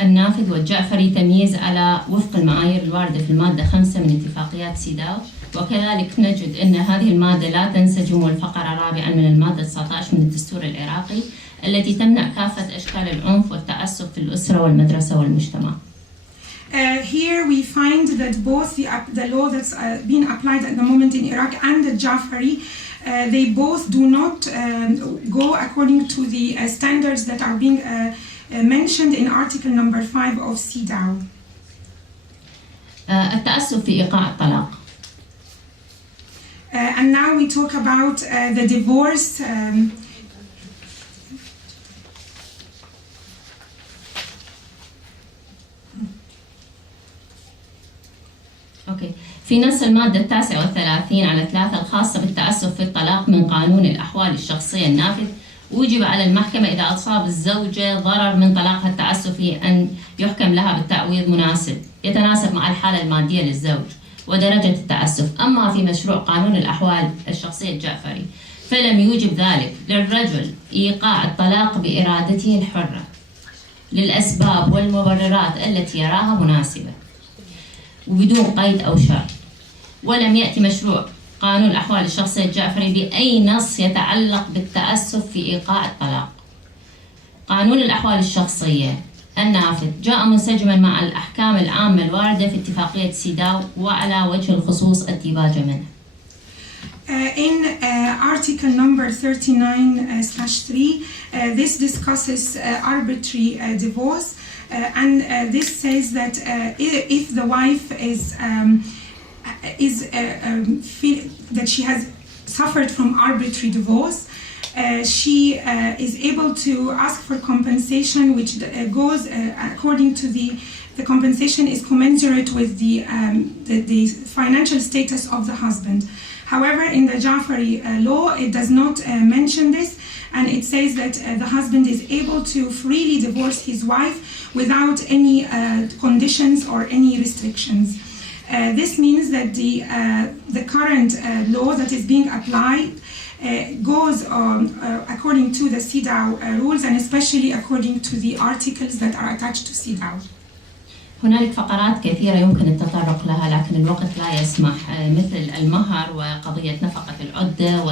النافذ والجعفري تمييز على وفق المعايير الواردة في المادة 5 من اتفاقيات سيداو، وكذلك نجد أن هذه المادة لا تنسجم والفقرة رابعا من المادة 19 من الدستور العراقي التي تمنع كافة أشكال العنف والتعسف في الأسرة والمدرسة والمجتمع. Here we find that both the law that's being applied at the moment in Iraq and the Jafari, they both do not go according to the standards that are being mentioned in article number 5 of CEDAW. التعسف في إيقاع الطلاق. And now we talk about the divorce. في نص المادة 39 على 3 الخاصة بالتعسف في الطلاق من قانون الأحوال الشخصية النافذ، وجب على المحكمة إذا أصاب الزوجة ضرر من طلاقها التعسفي أن يحكم لها بالتعويض مناسب يتناسب مع الحالة المادية للزوج ودرجة التعسف. أما في مشروع قانون الأحوال الشخصية الجعفري فلم يوجب ذلك للرجل إيقاع الطلاق بإرادته الحرة للأسباب والمبررات التي يراها مناسبة وبدون قيد أو شرط. ولم يأتي مشروع قانون الأحوال الشخصية الجعفري بأي نص يتعلق بالتأسف في إيقاع الطلاق. قانون الأحوال الشخصية النافذ جاء منسجما مع الأحكام العامة الواردة في اتفاقية سيداو وعلى وجه الخصوص الديباج منه. In article number 39/3, this discusses arbitrary divorce, and this says that if the wife that she has suffered from arbitrary divorce, she is able to ask for compensation, which goes according to the compensation is commensurate with the financial status of the husband. However, in the Jafari law, it does not mention this, and it says that the husband is able to freely divorce his wife without any conditions or any restrictions. This means that the current law that is being applied goes according to the CEDAW rules, and especially according to the articles that are attached to CEDAW. هنالك فقرات كثيرة يمكن التطرق لها لكن الوقت لا يسمح، مثل المهر وقضية نفقة العدة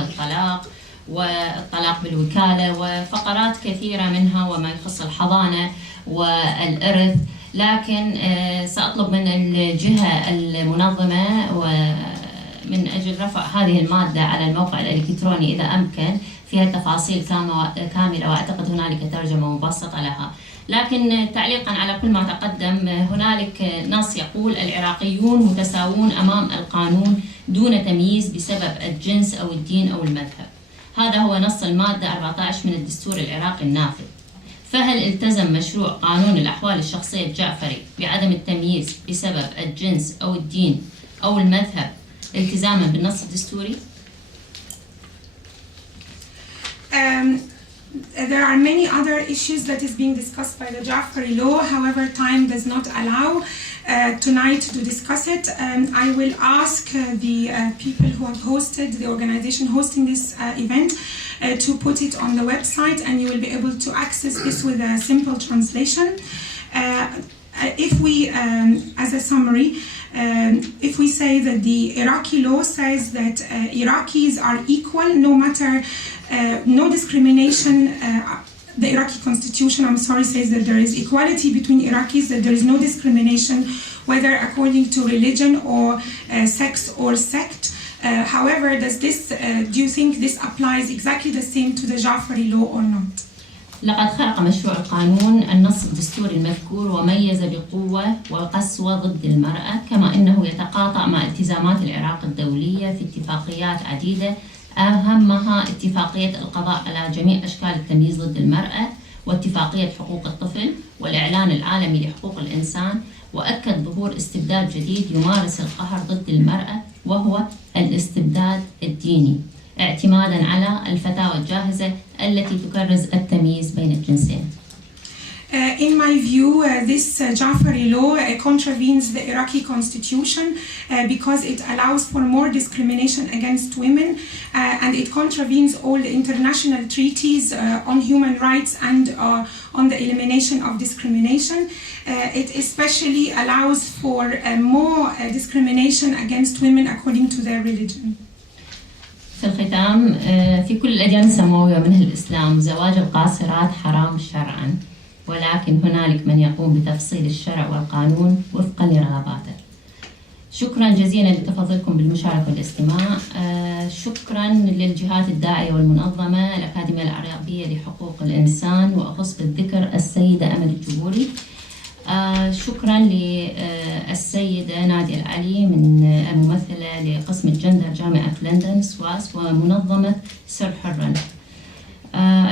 والطلاق بالوكالة وفقرات كثيرة منها وما يخص الحضانة والإرث. لكن سأطلب من الجهة المنظمة ومن أجل رفع هذه المادة على الموقع الإلكتروني إذا أمكن، فيها تفاصيل كاملة وأعتقد هنالك ترجمة مبسطة لها. لكن تعليقا على كل ما تقدم، هنالك نص يقول العراقيون متساوون أمام القانون دون تمييز بسبب الجنس أو الدين أو المذهب. هذا هو نص المادة 14 من الدستور العراقي النافذ. فهل التزم مشروع قانون الأحوال الشخصية الجعفري بعدم التمييز بسبب الجنس أو الدين أو المذهب التزاما بالنص الدستوري؟ There are many other issues that is being discussed by the Ja'fari law. However, time does not allow tonight to discuss it. I will ask the people who have hosted, the organization hosting this event, to put it on the website, and you will be able to access this with a simple translation. If we, as a summary, if we say that the Iraqi law says that Iraqis are equal, no matter, no discrimination, the Iraqi constitution, says that there is equality between Iraqis, that there is no discrimination, whether according to religion or sex or sect. However, do you think this applies exactly the same to the Ja'fari law or not? لقد خلق مشروع القانون النص الدستوري المذكور وميز بقوة وقسوة ضد المرأة، كما أنه يتقاطع مع التزامات العراق الدولية في اتفاقيات عديدة، أهمها اتفاقية القضاء على جميع أشكال التمييز ضد المرأة، واتفاقية حقوق الطفل، والإعلان العالمي لحقوق الإنسان. وأكد ظهور استبداد جديد يمارس القهر ضد المرأة وهو الاستبداد الديني، اعتمادا على الفتاوى الجاهزة التي تكرز التمييز بين الجنسين. In my view, this Ja'fari law contravenes the Iraqi constitution because it allows for more discrimination against women, and it contravenes all the international treaties on human rights and on the elimination of discrimination. It especially allows for more discrimination against women according to their religion. في الختام، في كل الأديان السماوية ومنها الإسلام زواج القاصرات حرام شرعا، ولكن هنالك من يقوم بتفصيل الشرع والقانون وفقا لرغباته. شكرا جزيلا لتفضلكم بالمشاركة والاستماع. شكرا للجهات الداعية والمنظمة، الأكاديمية العربية لحقوق الإنسان، وأخص بالذكر السيدة أمل الجبوري. شكرا للسيدة نادية العلي من الممثلة لقسم الجندر جامعة لندن SOAS ومنظمة سر حرا.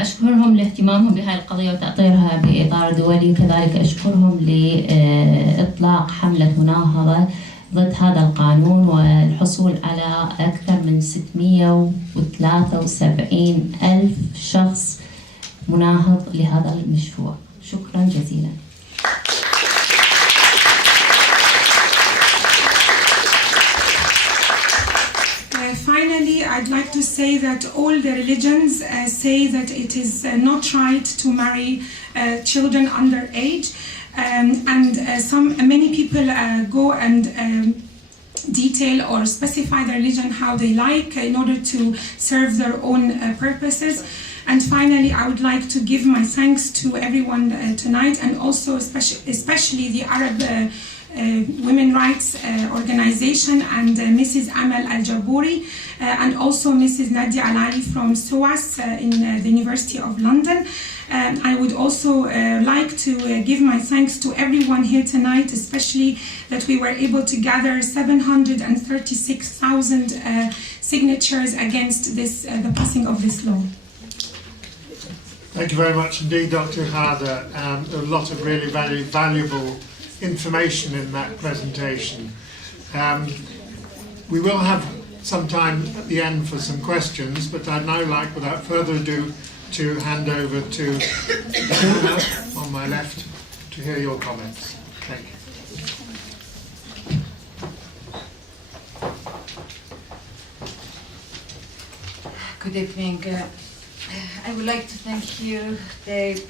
أشكرهم لاهتمامهم بهذه القضية وتأطيرها بإطار دولي، كذلك أشكرهم لإطلاق حملة مناهضة ضد هذا القانون والحصول على أكثر من 673 ألف شخص مناهض لهذا المشروع. شكرا جزيلا. Finally, I'd like to say that all the religions say that it is not right to marry children under age, and many people go and detail or specify the religion how they like in order to serve their own purposes. And finally, I would like to give my thanks to everyone tonight, and also especially the Arab Women Rights Organization and Mrs. Amal Al-Jabouri and also Mrs. Nadje Al-Ali from SOAS in the University of London. I would also like to give my thanks to everyone here tonight, especially that we were able to gather 736,000 signatures against the passing of this law. Thank you very much indeed, Dr. Ghada. A lot of really very valuable information in that presentation. We will have some time at the end for some questions, but I'd now like, without further ado, to hand over to Anna on my left to hear your comments. Thank you. Good evening. I would like to thank you, the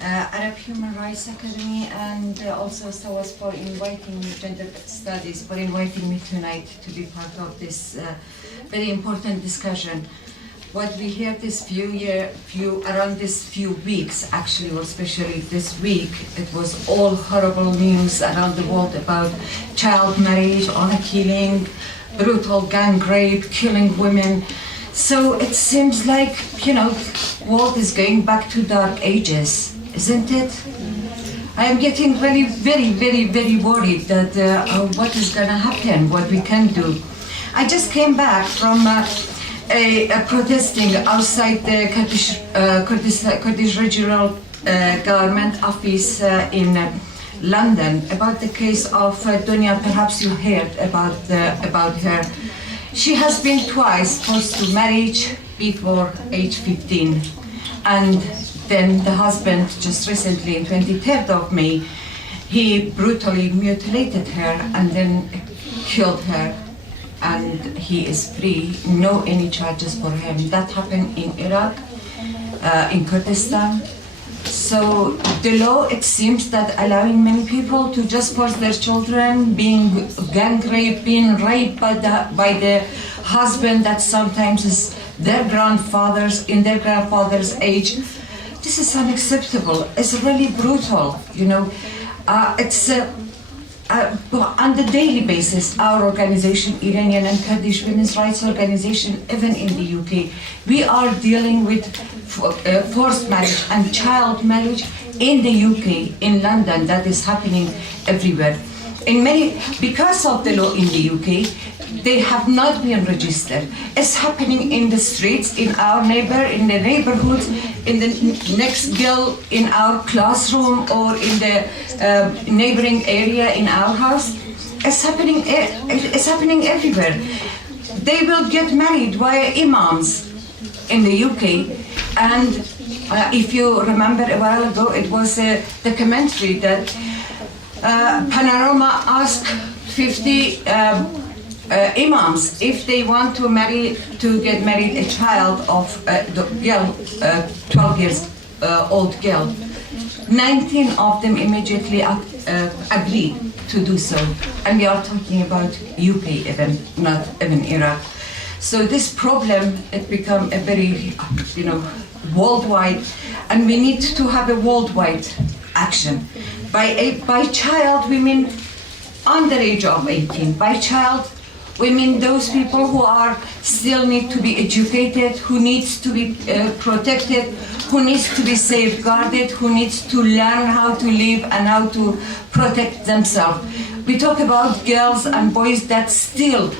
Arab Human Rights Academy, and also SOAS for inviting me, Gender Studies, for inviting me tonight to be part of this very important discussion. What we hear this around this few weeks, actually, or especially this week, it was all horrible news around the world about child marriage, honor killing, brutal gang rape, killing women. So it seems like, world is going back to dark ages, isn't it? I am getting really very, very, very worried that what is going to happen, what we can do. I just came back from protesting outside the Kurdish regional government office in London about the case of Dunya. Perhaps you heard about her. She has been twice forced to marriage before age 15, and then the husband just recently, on 23rd of May, he brutally mutilated her and then killed her, and he is free, no any charges for him. That happened in Iraq, in Kurdistan. So the law, it seems that allowing many people to just force their children, being gang raped, being raped by the husband that sometimes is their grandfathers, in their grandfather's age. This is unacceptable. It's really brutal, It's on the daily basis, our organization, Iranian and Kurdish Women's Rights Organization, even in the UK, we are dealing with forced marriage and child marriage in the UK, in London. That is happening everywhere. Because of the law in the UK, they have not been registered. It's happening in the streets, in our neighborhoods, in the next girl in our classroom, or in the neighboring area in our house. It's happening everywhere. They will get married via imams in the UK. And if you remember a while ago, it was a documentary that Panorama asked 50 imams if they want to get married a child of the girl, 12 years old girl. 19 of them immediately agreed to do so, and we are talking about UK even, not even Iraq. So this problem, it become a very, worldwide, and we need to have a worldwide action. By child, we mean under age of 18. By child, we mean those people who still need to be educated, who needs to be protected, who needs to be safeguarded, who needs to learn how to live and how to protect themselves. We talk about girls and boys that still,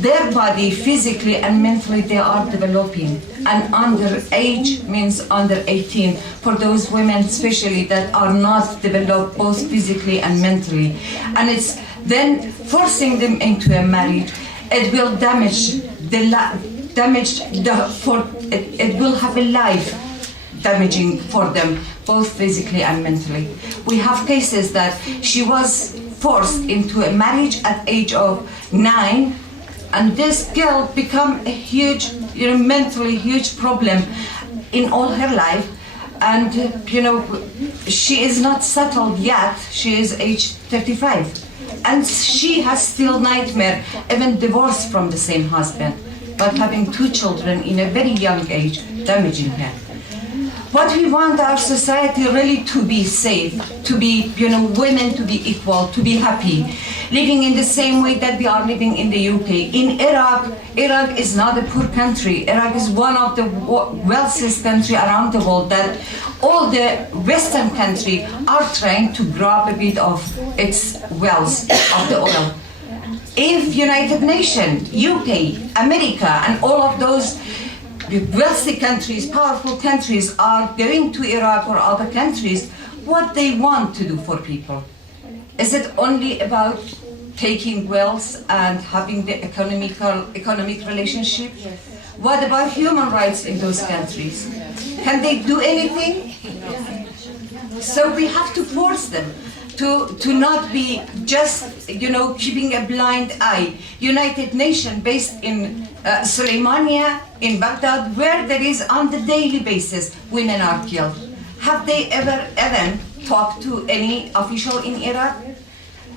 their body physically and mentally, they are developing. And under age means under 18, for those women especially that are not developed both physically and mentally. And it's then forcing them into a marriage. It will it will have a life damaging for them, both physically and mentally. We have cases that she was forced into a marriage at age of 9, and this girl become a huge, mentally huge problem in all her life. And, she is not settled yet. She is age 35. And she has still nightmare, even divorced from the same husband, but having 2 children in a very young age, damaging her. What we want our society really to be safe, to be, women to be equal, to be happy, living in the same way that we are living in the UK. In Iraq is not a poor country. Iraq is one of the wealthiest countries around the world that all the Western countries are trying to grab a bit of its wealth of the oil. If United Nations, UK, America, and all of those wealthy countries, powerful countries are going to Iraq or other countries, what they want to do for people? Is it only about taking wealth and having the economic relationship? Yes. What about human rights in those countries? Can they do anything? So we have to force them. to not be just, keeping a blind eye. United Nations based in Suleimania, in Baghdad, where there is on the daily basis women are killed. Have they ever talked to any official in Iraq?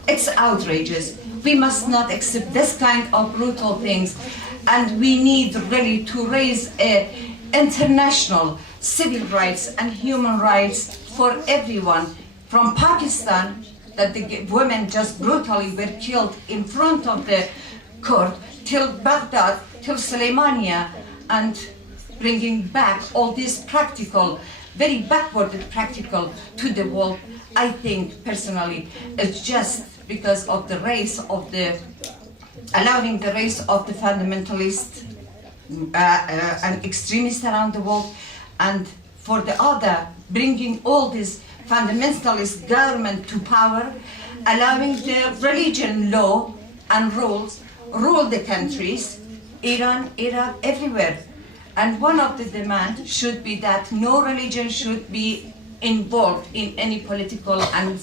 It's outrageous. We must not accept this kind of brutal things, and we need really to raise international civil rights and human rights for everyone. From Pakistan, that the women just brutally were killed in front of the court, till Baghdad, till Suleimania, and bringing back all this practical, very backward practical to the world. I think personally it's just because of the race of the, allowing the race of the fundamentalists and extremists around the world, and for the other, bringing all this fundamentalist government to power, allowing the religion law and rules rule the countries, Iran, Iraq, everywhere. And one of the demands should be that no religion should be involved in any political and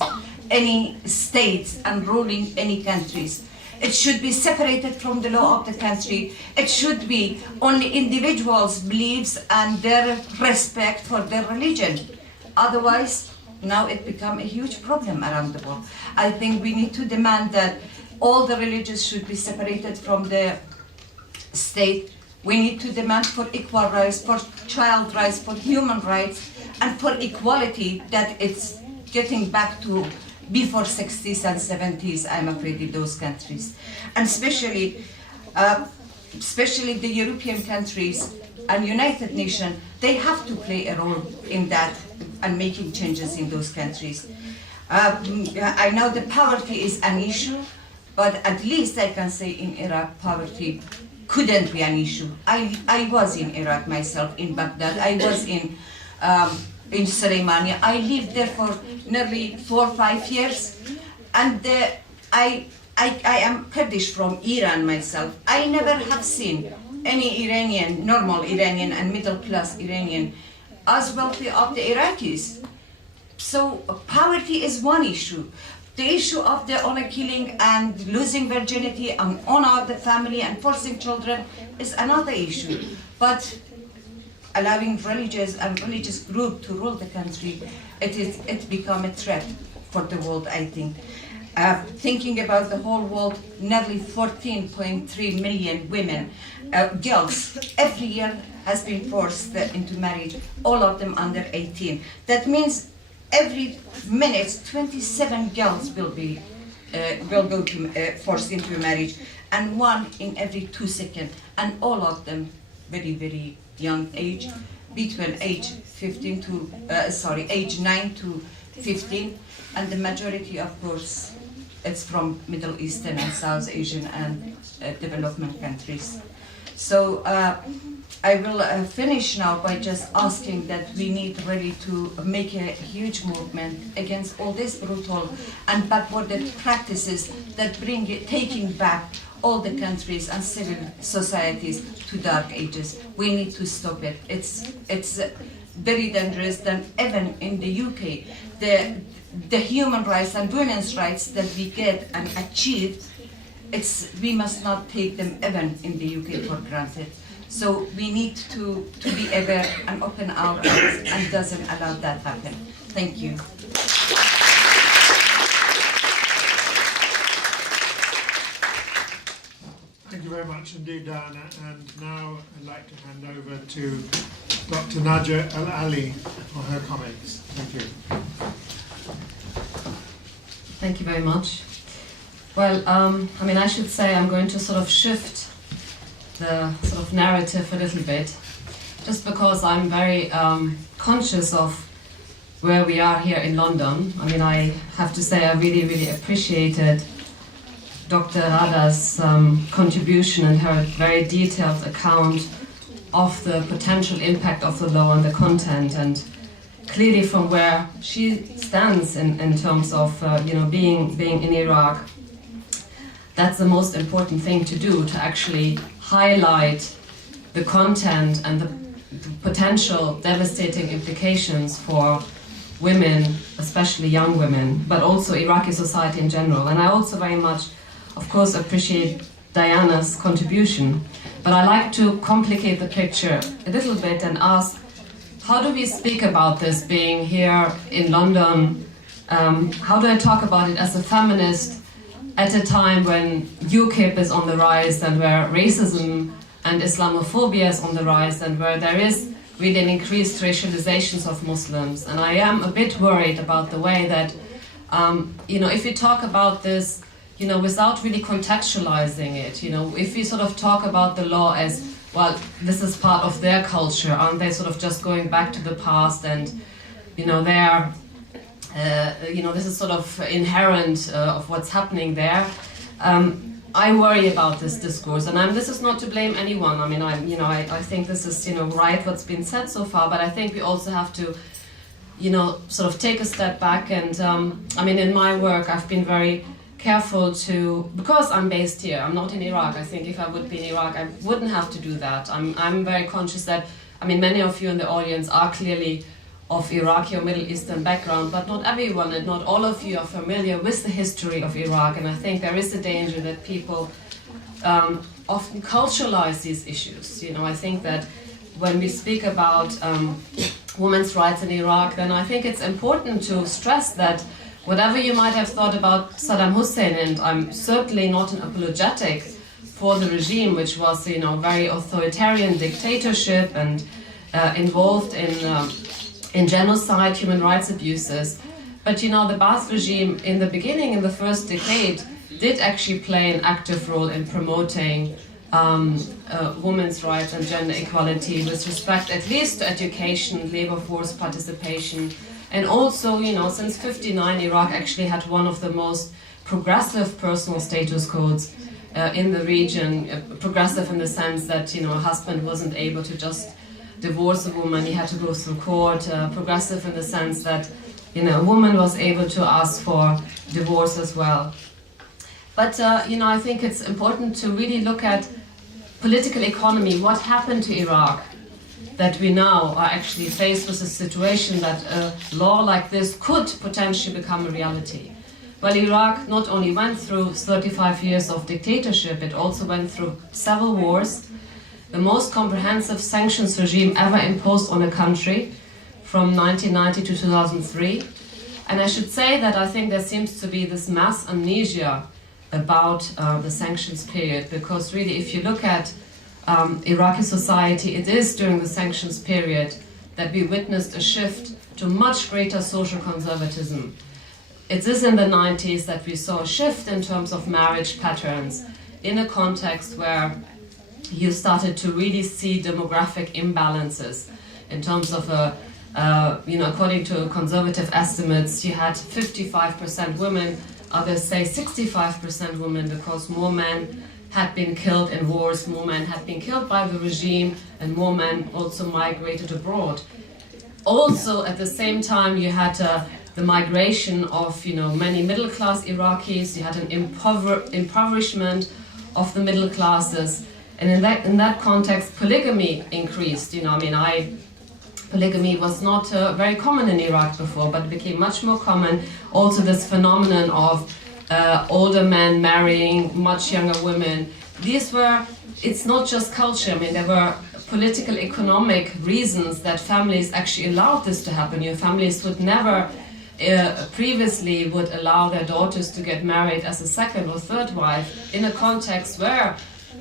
any states and ruling any countries. It should be separated from the law of the country. It should be only individuals' beliefs and their respect for their religion. Otherwise, now it becomes a huge problem around the world. I think we need to demand that all the religions should be separated from the state. We need to demand for equal rights, for child rights, for human rights, and for equality, that it's getting back to before 60s and 70s, I'm afraid, in those countries. And especially the European countries and United Nations, they have to play a role in that and making changes in those countries. I know the poverty is an issue, but at least I can say in Iraq, poverty couldn't be an issue. I was in Iraq myself, in Baghdad. I was in Suleimania. I lived there for nearly 4 or 5 years, and I am Kurdish from Iran myself. I never have seen any Iranian, normal Iranian and middle class Iranian as wealthy of the Iraqis. So poverty is one issue. The issue of the honor killing and losing virginity and honor of the family and forcing children is another issue. But allowing religious group to rule the country, it's become a threat for the world, I think. Thinking about the whole world, nearly 14.3 million women, girls, every year has been forced into marriage, all of them under 18. That means every minute, 27 girls will go to forced into marriage, and 1 in every 2 seconds, and all of them very, very young age, between age 9 to 15, and the majority, of course, it's from Middle Eastern and South Asian and development countries. So I will finish now by just asking that we need really to make a huge movement against all these brutal and backward practices that bring it, taking back all the countries and civil societies to dark ages. We need to stop it. It's very dangerous. Than even in the UK, the human rights and women's rights that we get and achieve, we must not take them even in the UK for granted. So we need to be aware and open our eyes and doesn't allow that happen. Thank you. Thank you very much indeed, Diana. And now I'd like to hand over to Dr. Nadje Al-Ali for her comments. Thank you. Thank you very much. Well, I should say I'm going to sort of shift the sort of narrative a little bit, just because I'm very conscious of where we are here in London. I have to say I really, really appreciated Dr. Ghada's contribution and her very detailed account of the potential impact of the law and the content, and clearly from where she stands in terms of being in Iraq, that's the most important thing to do, to actually highlight the content and the potential devastating implications for women, especially young women, but also Iraqi society in general. And I also very much, of course, appreciate Diana's contribution. But I like to complicate the picture a little bit and ask, how do we speak about this being here in London? How do I talk about it as a feminist at a time when UKIP is on the rise and where racism and Islamophobia is on the rise and where there is really an increased racializations of Muslims? And I am a bit worried about the way that, if we talk about this, without really contextualizing it, if we sort of talk about the law as, well, this is part of their culture, aren't they sort of just going back to the past and, they are, this is sort of inherent of what's happening there. I worry about this discourse, and this is not to blame anyone. I mean, I think this is, right what's been said so far, but I think we also have to, sort of take a step back. And in my work, I've been very careful to, because I'm based here, I'm not in Iraq. I think if I would be in Iraq, I wouldn't have to do that. I'm very conscious that, many of you in the audience are clearly of Iraqi or Middle Eastern background, but not everyone and not all of you are familiar with the history of Iraq. And I think there is a danger that people often culturalize these issues. I think that when we speak about women's rights in Iraq, then I think it's important to stress that whatever you might have thought about Saddam Hussein, and I'm certainly not an apologetic for the regime, which was, very authoritarian dictatorship and involved in genocide, human rights abuses. But the Ba'ath regime in the beginning, in the first decade, did actually play an active role in promoting women's rights and gender equality with respect at least to education, labor force participation. And also, since '59, Iraq actually had one of the most progressive personal status codes in the region. Progressive in the sense that, a husband wasn't able to just divorce a woman, he had to go through court. Progressive in the sense that, a woman was able to ask for divorce as well. But, I think it's important to really look at political economy. What happened to Iraq that we now are actually faced with a situation that a law like this could potentially become a reality? Well, Iraq not only went through 35 years of dictatorship, it also went through several wars, the most comprehensive sanctions regime ever imposed on a country from 1990 to 2003. And I should say that I think there seems to be this mass amnesia about the sanctions period, because really if you look at Iraqi society, it is during the sanctions period that we witnessed a shift to much greater social conservatism. It is in the 90s that we saw a shift in terms of marriage patterns in a context where you started to really see demographic imbalances in terms of, according to conservative estimates, you had 55% women, others say 65% women, because more men had been killed in wars, more men had been killed by the regime, and more men also migrated abroad. Also, at the same time, you had the migration of many middle-class Iraqis. You had an impoverishment of the middle classes, and in that context, polygamy increased. Polygamy was not very common in Iraq before, but it became much more common. Also, this phenomenon of older men marrying much younger women. It's not just culture. There were political, economic reasons that families actually allowed this to happen. Your families would never previously would allow their daughters to get married as a second or third wife in a context where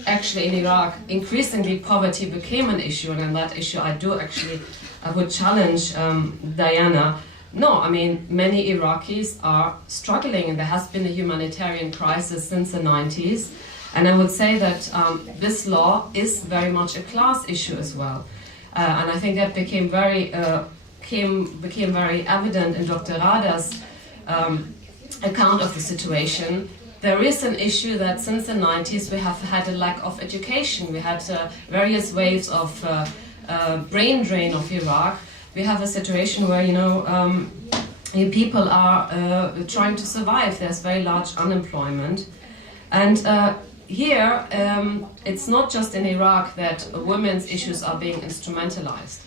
actually in Iraq increasingly poverty became an issue, and on that issue I would challenge Diana. No, many Iraqis are struggling, and there has been a humanitarian crisis since the 90s. And I would say that this law is very much a class issue as well. And I think that became very evident in Dr. Ghada's account of the situation. There is an issue that since the 90s we have had a lack of education. We had various waves of brain drain of Iraq. We have a situation where people are trying to survive. There's very large unemployment, and here it's not just in Iraq that women's issues are being instrumentalized.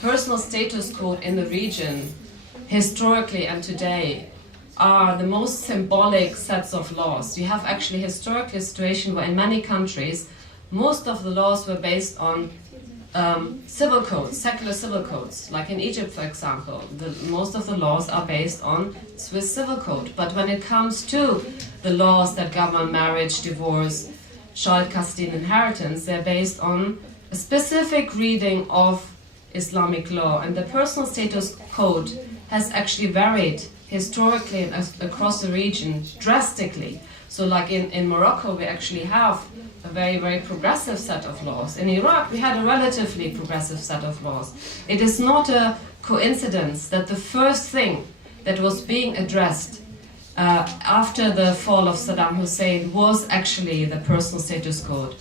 Personal status code in the region historically and today are the most symbolic sets of laws. You have actually historically a situation where in many countries, most of the laws were based on civil codes, secular civil codes. Like in Egypt, for example, most of the laws are based on Swiss civil code. But when it comes to the laws that govern marriage, divorce, child custody and inheritance, they're based on a specific reading of Islamic law. And the personal status code has actually varied historically across the region drastically. So like in Morocco, we actually have a very, very progressive set of laws. In Iraq, we had a relatively progressive set of laws. It is not a coincidence that the first thing that was being addressed after the fall of Saddam Hussein was actually the personal status code.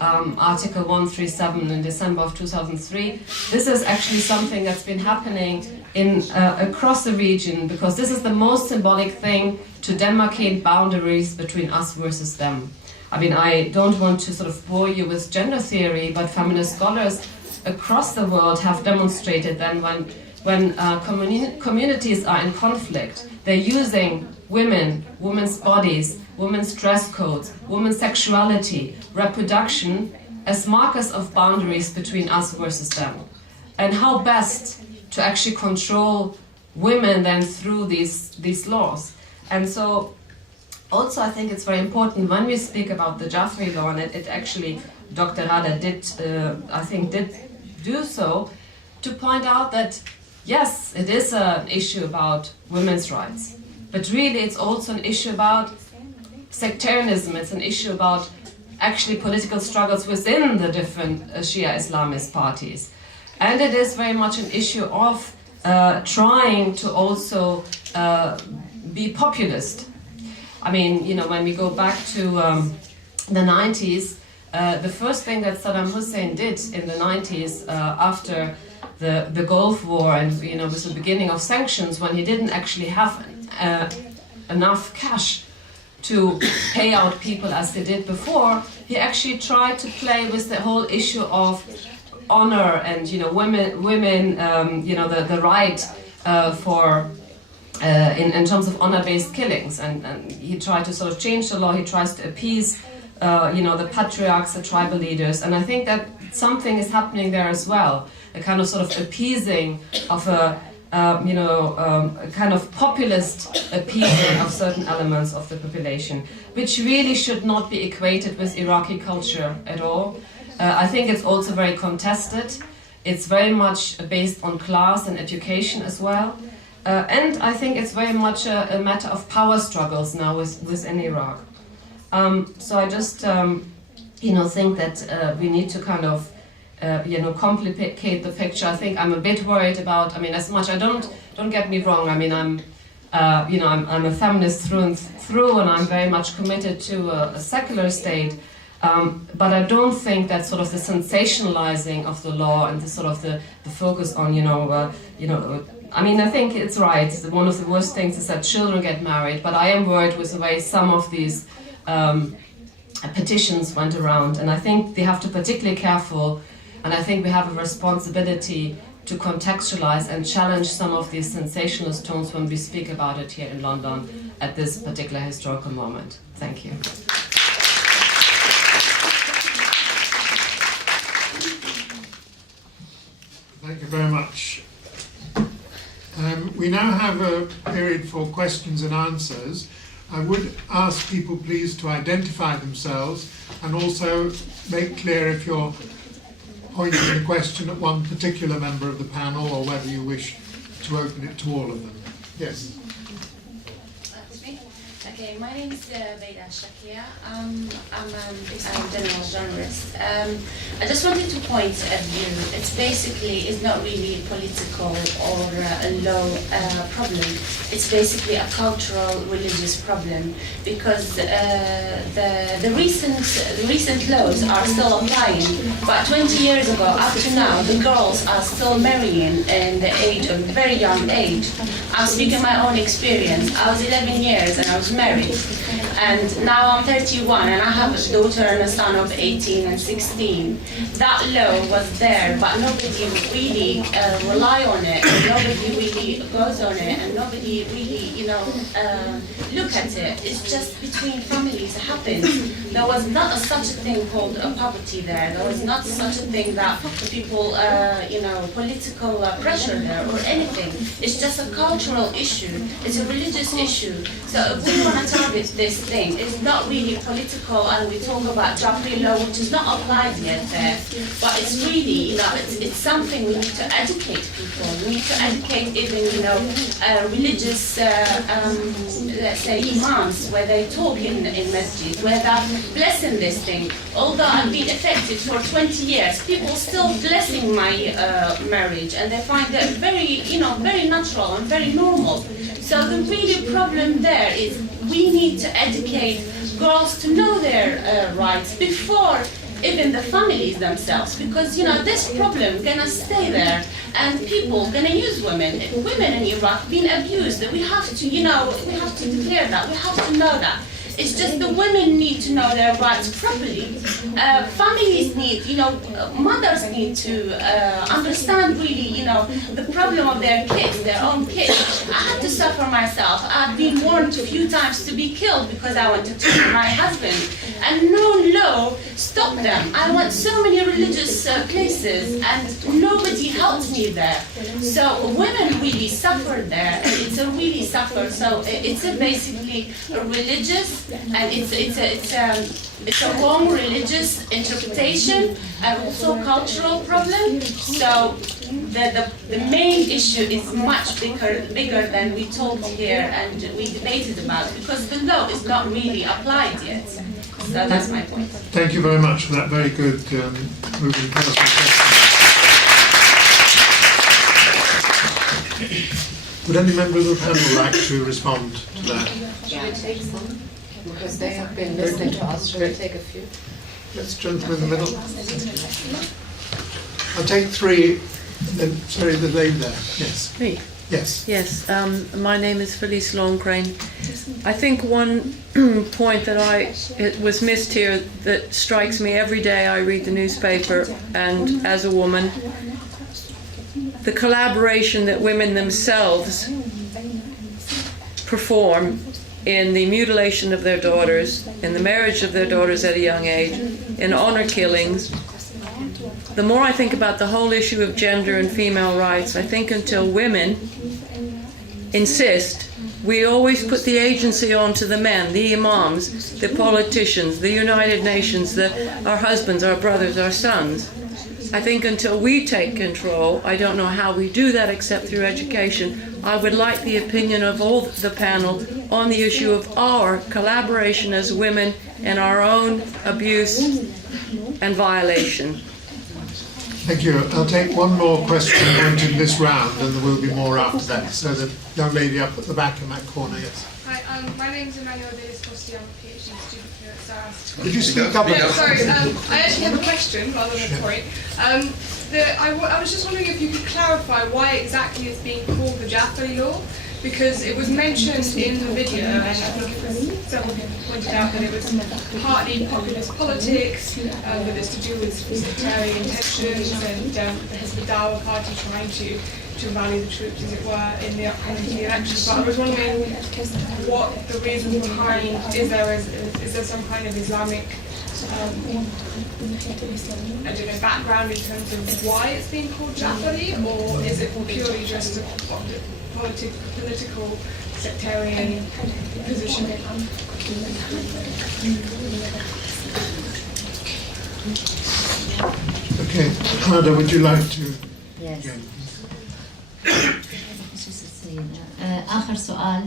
Article 137 in December of 2003. This is actually something that's been happening across the region, because this is the most symbolic thing to demarcate boundaries between us versus them. I mean, I don't want to sort of bore you with gender theory, but feminist scholars across the world have demonstrated that when communities are in conflict, they're using women's bodies, women's dress codes, women's sexuality, reproduction as markers of boundaries between us versus them. And how best to actually control women then through these laws. And so also I think it's very important when we speak about the Jafri law, and it actually, Dr. Ghada did do so, to point out that yes, it is an issue about women's rights, but really it's also an issue about sectarianism. It's an issue about actually political struggles within the different Shia Islamist parties. And it is very much an issue of trying to also be populist. I mean, you know, when we go back to the 90s, the first thing that Saddam Hussein did in the 90s after the Gulf War and, you know, with the beginning of sanctions, when he didn't actually have enough cash to pay out people as they did before, he actually tried to play with the whole issue of honor and, you know, women, you know, the right for in terms of honor-based killings, and he tried to sort of change the law. He tries to appease, you know, the patriarchs, the tribal leaders, and I think that something is happening there as well. A kind of sort of appeasing of a kind of populist appeasing of certain elements of the population, which really should not be equated with Iraqi culture at all. I think it's also very contested. It's very much based on class and education as well. And I think it's very much a matter of power struggles now within Iraq. So I just, you know, think that we need to kind of, you know, complicate the picture. I think I'm a bit worried about. I mean, as much don't get me wrong. I mean, I'm, you know, I'm a feminist through and through, and I'm very much committed to a secular state. But I don't think that sort of the sensationalizing of the law and the sort of the focus on, you know. I mean, I think it's right. One of the worst things is that children get married, but I am worried with the way some of these petitions went around, and I think they have to be particularly careful, and I think we have a responsibility to contextualize and challenge some of these sensationalist tones when we speak about it here in London at this particular historical moment. Thank you. Thank you very much. We now have a period for questions and answers. I would ask people please to identify themselves and also make clear if you're pointing a question at one particular member of the panel or whether you wish to open it to all of them. Yes. Okay, my name is Ghada Shakia. I'm a general journalist. I just wanted to point a view. It's basically, it's not really political or a law problem. It's basically a cultural, religious problem, because the recent laws are still applying. But 20 years ago, up to now, the girls are still marrying in the age of very young age. I'm speaking my own experience. I was 11 years and I was married. And now I'm 31 and I have a daughter and a son of 18 and 16. That law was there, but nobody really rely on it, and nobody really goes on it, and nobody really, look at it. It's just between families it happens. There was not such a thing called poverty there. There was not such a thing that people, political pressure there or anything. It's just a cultural issue. It's a religious issue. So if we want to target this thing, it's not really political, and we talk about Jafri law, which is not applied yet there. But it's really, it's something we need to educate people. We need to educate even, religious, let's say, imams, where they talk in masjid, where they're blessing this thing. Although I've been affected for 20 years, people still blessing my marriage, and they find it very, very natural and very normal. So the really problem there is we need to educate girls to know their rights before even the families themselves, because this problem gonna stay there, and people gonna use women. Women in Iraq being abused. We have to, we have to declare that. We have to know that. It's just the women need to know their rights properly. Families need, mothers need to understand really, the problem of their kids, their own kids. I had to suffer myself. I've been warned a few times to be killed because I went to kill my husband, and no law stopped them. I went so many religious places, and nobody helped me there. So women really suffered there, and it's a really suffer. So it's basically a religious. And it's a wrong religious interpretation and also cultural problem. So the main issue is much bigger than we talked here and we debated about, because the law is not really applied yet. So that's my point. Thank you very much for that very good moving personal question. Would any member of the panel like to respond to that? Should we take some? Because they have been listening to us. Should we take a few? Let's gentleman in the middle. I'll take three. Then, sorry, the lady there. Yes. Me? Yes. Yes. My name is Felice Longcrane. I think one point that it was missed here that strikes me every day I read the newspaper, and as a woman, the collaboration that women themselves perform in the mutilation of their daughters, in the marriage of their daughters at a young age, in honor killings. The more I think about the whole issue of gender and female rights, I think until women insist, we always put the agency onto the men, the imams, the politicians, the United Nations, our husbands, our brothers, our sons. I think until we take control, I don't know how we do that except through education. I would like the opinion of all the panel on the issue of our collaboration as women and our own abuse and violation. Thank you. I'll take one more question in this round, and there will be more after that. So the young lady up at the back in that corner, yes. Hi, my name is Emmanuel Davis-Costi. I'm a PhD student here at SOAS. Could you speak up? Sorry, I actually have a question rather than a point. I was just wondering if you could clarify why exactly it's being called the Jafari Law, because it was mentioned in the video, and I think it was several people pointed out that it was partly populist politics, that it's to do with sectarian intentions, and the Hezbollah party trying to rally the troops, as it were, in the upcoming elections. But I was wondering what the reason behind is there some kind of Islamic background in terms of why it's being called Jafari, or is it purely just a political sectarian position? Okay, Ghada, would you like to? Yes. آخر سؤال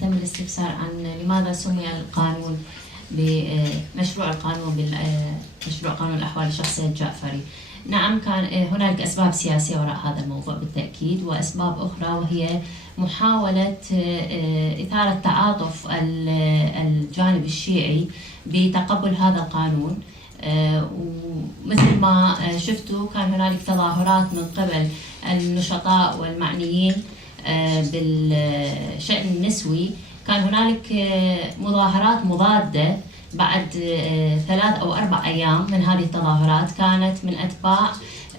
تم الاستفسار عن لماذا سمي القانون بمشروع قانون الأحوال الشخصية الجعفري. نعم، كان هناك أسباب سياسية وراء هذا الموضوع بالتأكيد، وأسباب أخرى وهي محاولة إثارة تعاطف الجانب الشيعي بتقبل هذا القانون. ومثل ما شفتوا كان هنالك تظاهرات من قبل النشطاء والمعنيين بالشأن النسوي كان هنالك مظاهرات مضادة بعد 3 أو 4 أيام من هذه التظاهرات، كانت من أتباع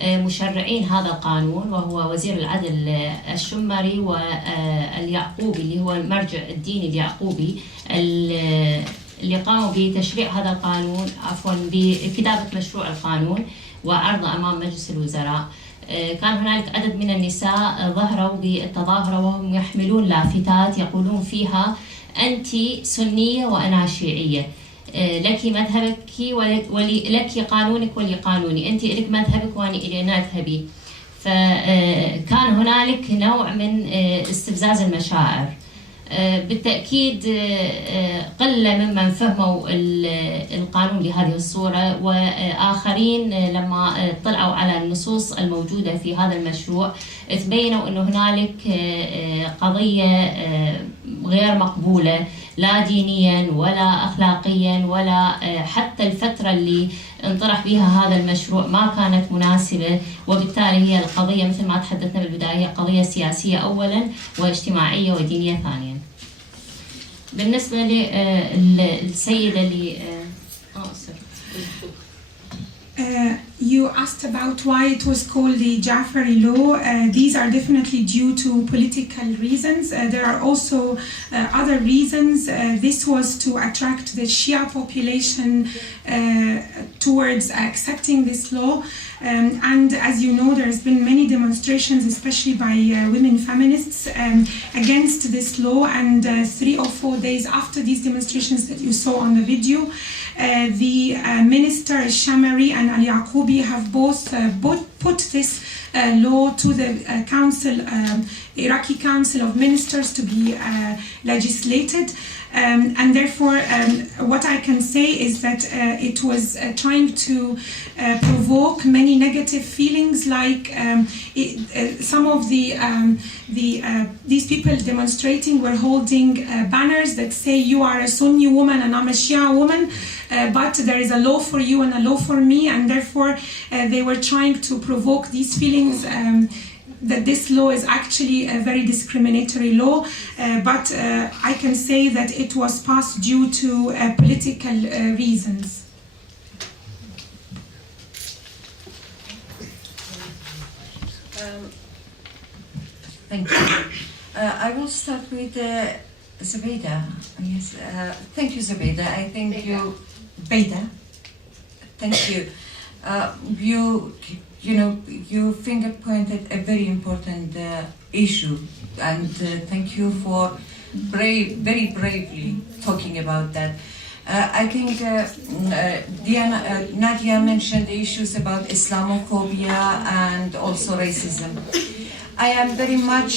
مشرعين هذا القانون، وهو وزير العدل الشمري واليعقوبي اللي هو المرجع الديني اليعقوبي اللي قاموا بتشريع هذا القانون، عفوا بكتابة مشروع القانون وعرضه أمام مجلس الوزراء. كان هنالك عدد من النساء ظهروا بالتظاهرة وهم يحملون لافتات يقولون فيها أنت سنية وأنا شيعية، لك مذهبك ولك قانونك ولي قانوني، أنت لك مذهبك وأنا إلي مذهبي. فكان هنالك نوع من استفزاز المشاعر. بالتأكيد قلة ممن فهموا القانون بهذه الصورة، وآخرين لما طلعوا على النصوص الموجودة في هذا المشروع تبينوا أنه هنالك قضية غير مقبولة لا دينيا ولا أخلاقيا، ولا حتى الفترة اللي انطرح بها هذا المشروع ما كانت مناسبة، وبالتالي هي القضية مثل ما تحدثنا بالبداية هي قضية سياسية أولا واجتماعية ودينية ثانيا. بالنسبة للسيدة اللي you asked about why it was called the Jafari law. These are definitely due to political reasons. There are also other reasons. This was to attract the Shia population towards accepting this law. And as you know, there's been many demonstrations, especially by women feminists, against this law. And 3 or 4 days after these demonstrations that you saw on the video, the minister Shamari and Al-Yaqoubi have both put this law to the council, Iraqi Council of Ministers, to be legislated. And therefore, what I can say is that it was trying to provoke many negative feelings, like some of these people demonstrating were holding banners that say you are a Sunni woman and I'm a Shia woman, but there is a law for you and a law for me, and therefore they were trying to provoke these feelings that this law is actually a very discriminatory law, but I can say that it was passed due to political reasons. Thank you. I will start with Zubayda. Yes, thank you, Zubayda. I think Beda. Thank you. You finger pointed a very important issue, and thank you for very bravely talking about that. I think Nadje mentioned the issues about Islamophobia and also racism. I am very much,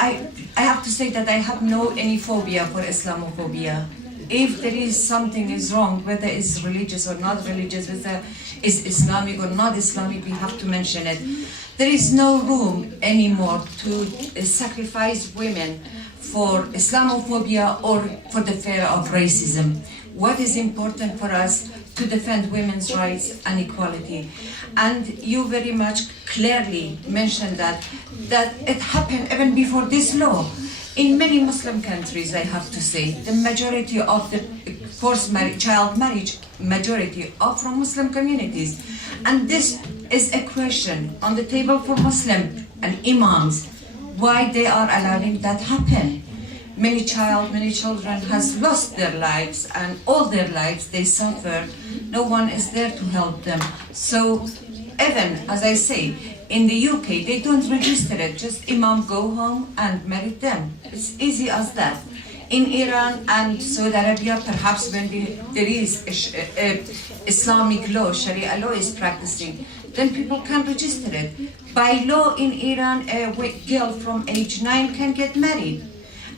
I have to say that I have no any phobia for Islamophobia. If there is something is wrong, whether it's religious or not religious, whether it's Islamic or not Islamic, we have to mention it. There is no room anymore to sacrifice women for Islamophobia or for the fear of racism. What is important for us to defend women's rights and equality. And you very much clearly mentioned that it happened even before this law. In many Muslim countries, I have to say, the majority of the forced child marriage, majority are from Muslim communities. And this is a question on the table for Muslim and imams, why they are allowing that happen. Many children has lost their lives, and all their lives they suffer. No one is there to help them. So even, as I say, in the UK, they don't register it, just imam go home and marry them. It's easy as that. In Iran and Saudi Arabia, perhaps when there is Islamic law, Sharia law is practicing, then people can register it. By law in Iran, a girl from age 9 can get married.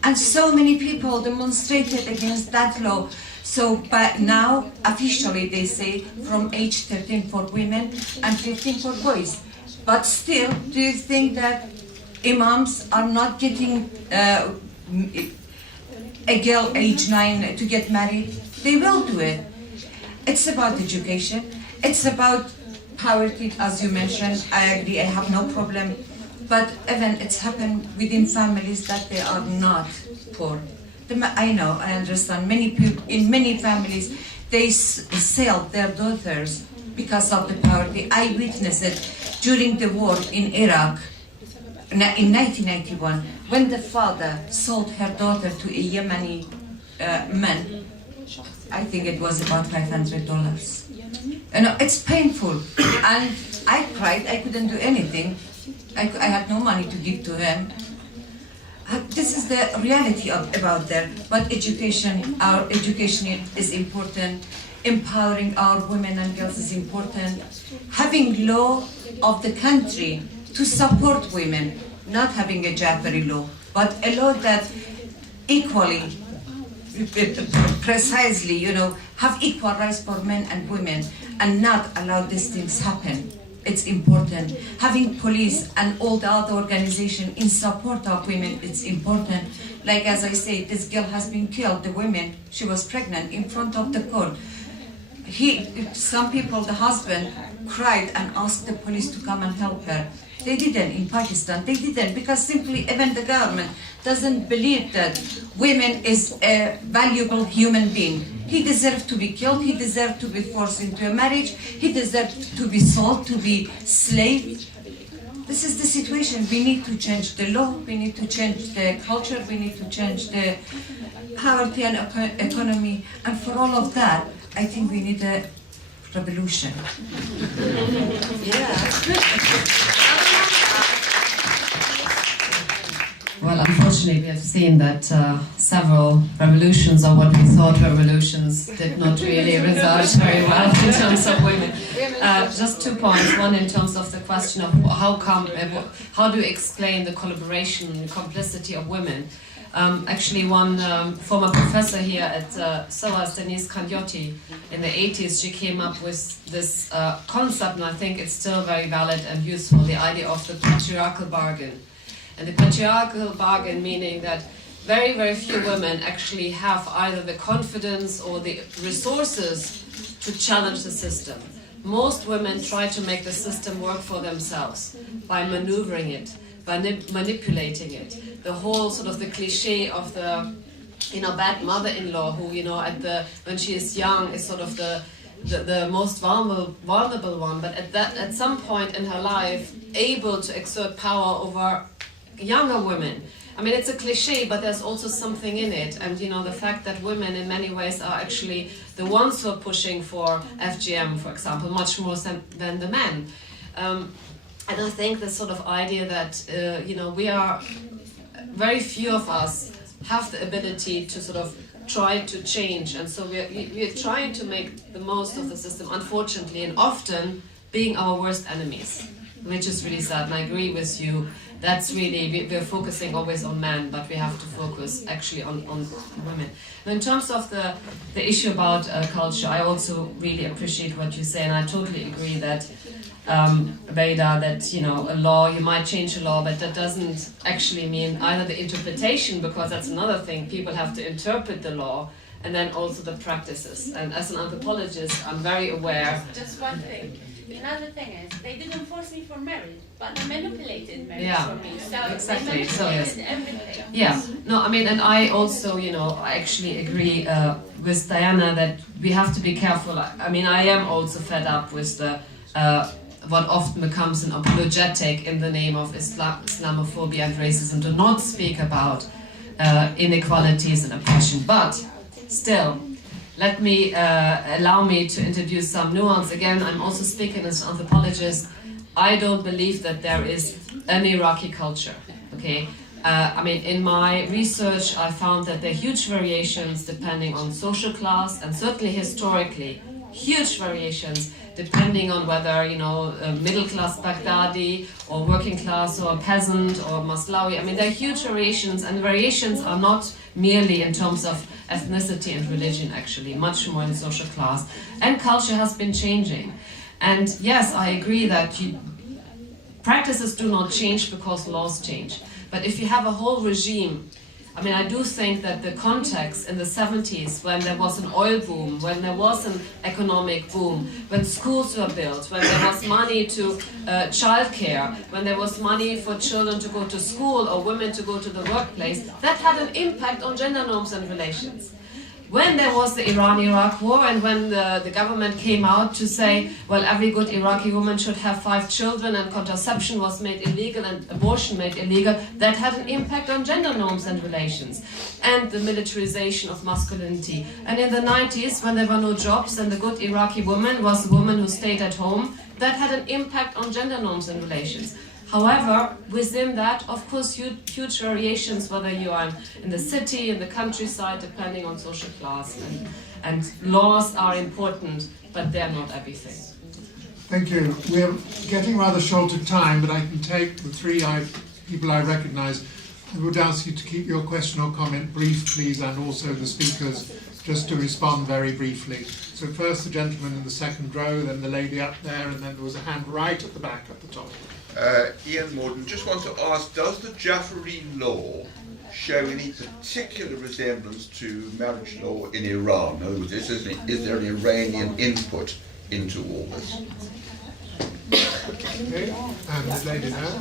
And so many people demonstrated against that law. So but now, officially, they say from age 13 for women and 15 for boys. But still, do you think that imams are not getting a girl age 9 to get married? They will do it. It's about education. It's about poverty, as you mentioned. I agree, I have no problem. But even it's happened within families that they are not poor. I know, I understand. Many people in many families, they sell their daughters because of the poverty. I witnessed it during the war in Iraq in 1991, when the father sold her daughter to a Yemeni man. I think it was about $500. You know, it's painful, and I cried. I couldn't do anything. I had no money to give to him. This is the reality about there. But education, our education is important. Empowering our women and girls is important. Having law of the country to support women, not having a Jafari law, but a law that equally, precisely, you know, have equal rights for men and women, and not allow these things happen. It's important. Having police and all the other organizations in support of women, it's important. Like as I say, this girl has been killed, the woman, she was pregnant in front of the court. Some people, the husband, cried and asked the police to come and help her. They didn't in Pakistan, they didn't, because simply even the government doesn't believe that women is a valuable human being. He deserved to be killed, he deserved to be forced into a marriage, he deserved to be sold, to be slave. This is the situation. We need to change the law, we need to change the culture, we need to change the poverty and economy, and for all of that, I think we need a revolution. Well, unfortunately, we have seen that several revolutions, or what we thought were revolutions, did not really result very well in terms of women. Just 2 points. One, in terms of the question of how do you explain the collaboration and complicity of women? Actually, one former professor here at SOAS, Denise Kandyotti, in the 80s, she came up with this concept, and I think it's still very valid and useful, the idea of the patriarchal bargain. And the patriarchal bargain meaning that very, very few women actually have either the confidence or the resources to challenge the system. Most women try to make the system work for themselves by maneuvering it, by manipulating it. The whole sort of the cliche of the, bad mother-in-law who, when she is young is sort of the most vulnerable one, but at some point in her life able to exert power over younger women. I mean, it's a cliche, but there's also something in it. And the fact that women in many ways are actually the ones who are pushing for FGM, for example, much more than the men. And I think this sort of idea that, we are, very few of us have the ability to sort of try to change. And so we're trying to make the most of the system, unfortunately, and often being our worst enemies, which is really sad. And I agree with you. That's really, we're focusing always on men, but we have to focus actually on women. And in terms of the issue about culture, I also really appreciate what you say, and I totally agree that, Ghada, that, a law, you might change a law, but that doesn't actually mean either the interpretation, because that's another thing, people have to interpret the law, and then also the practices. And as an anthropologist, I'm very aware. Just one thing. Another thing is, they didn't force me for marriage, but they manipulated marriage for me. So exactly. They manipulated everything. Yeah, no, I mean, and I also, I actually agree with Diana that we have to be careful. I mean, I am also fed up with the what often becomes an apologetic in the name of Islamophobia and racism to not speak about inequalities and oppression, but still. Let me allow me to introduce some nuance. Again, I'm also speaking as an anthropologist. I don't believe that there is an Iraqi culture. Okay, I mean, in my research, I found that there are huge variations depending on social class, and certainly historically, huge variations depending on whether middle class Baghdadi or working class or peasant or Maslawi. I mean, there are huge variations, and the variations are not merely in terms of ethnicity and religion, actually, much more in social class. And culture has been changing. And yes, I agree that practices do not change because laws change. But if you have a whole regime I mean, I do think that the context in the 70s, when there was an oil boom, when there was an economic boom, when schools were built, when there was money to childcare, when there was money for children to go to school or women to go to the workplace, that had an impact on gender norms and relations. When there was the Iran-Iraq war and when the government came out to say, well, every good Iraqi woman should have 5 children and contraception was made illegal and abortion made illegal, that had an impact on gender norms and relations and the militarization of masculinity. And in the 90s, when there were no jobs and the good Iraqi woman was the woman who stayed at home, that had an impact on gender norms and relations. However, within that, of course, huge variations, whether you are in the city, in the countryside, depending on social class. And laws are important, but they're not everything. Thank you. We're getting rather short of time, but I can take the 3 people I recognise. I would ask you to keep your question or comment brief, please, and also the speakers, just to respond very briefly. So first the gentleman in the second row, then the lady up there, and then there was a hand right at the back at the top. Ian Morden, just want to ask, does the Jafari law show any particular resemblance to marriage law in Iran? In other words, is there an Iranian input into all this? Okay, and the lady there.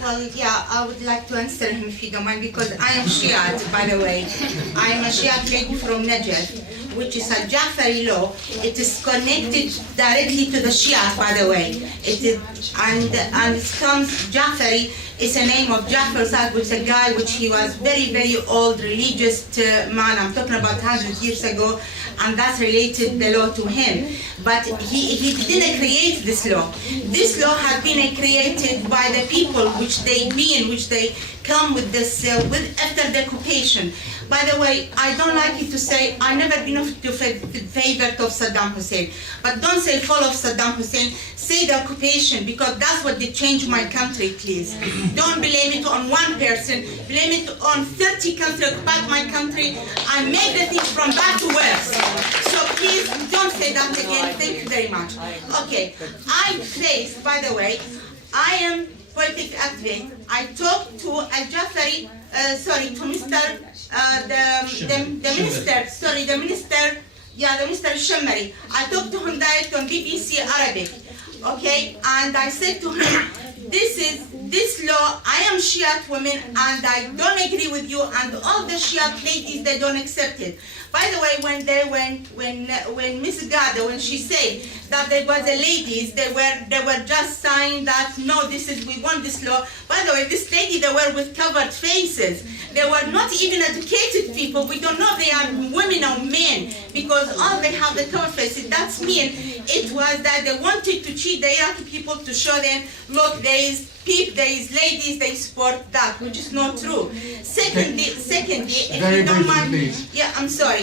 Well, yeah, I would like to answer him if you don't mind, because I am Shiite, by the way. I am a Shiite lady from Nadje, which is a Jafari law. It is connected directly to the Shia, by the way. It is, and it comes, Jafari is a name of Jafar Sa'd, which is a guy which he was very old religious man. I'm talking about 100 years ago, and that's related the law to him. But he didn't create this law. This law had been created by the people which they come with this after the occupation. By the way, I don't like it to say I've never been in favor of Saddam Hussein, but don't say fall of Saddam Hussein. Say the occupation, because that's what did change my country. Please, don't blame it on one person. Blame it on 30 countries occupied my country and make the things from bad to worse. So please don't say that again. Thank you very much. Okay, I placed. By the way, I am political activist. I talked to Al-Jafari. To Mr. the Minister Shammari. I talked to him direct on BBC Arabic, okay? And I said to him, this law, I am Shiite woman and I don't agree with you, and all the Shiite ladies, they don't accept it. By the way, when Miss Ghada, when she said that there was the ladies, they were just saying that no, we want this law. By the way, this lady, they were with covered faces. They were not even educated people. We don't know if they are women or men, because all they have the covered faces. That's mean it was that they wanted to cheat the Iraqi people to show them, look, there is people, there is ladies, they support that, which is not true. Secondly, if you don't mind, yeah, I'm sorry.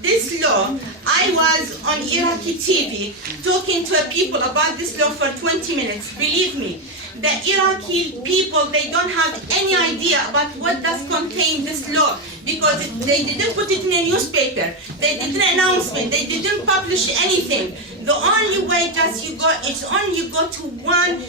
This law, I was on Iraqi TV talking to people about this law for 20 minutes. Believe me, the Iraqi people, they don't have any idea about what does contain this law, because they didn't put it in a newspaper, they didn't announce it, they didn't publish anything. The only way you go to one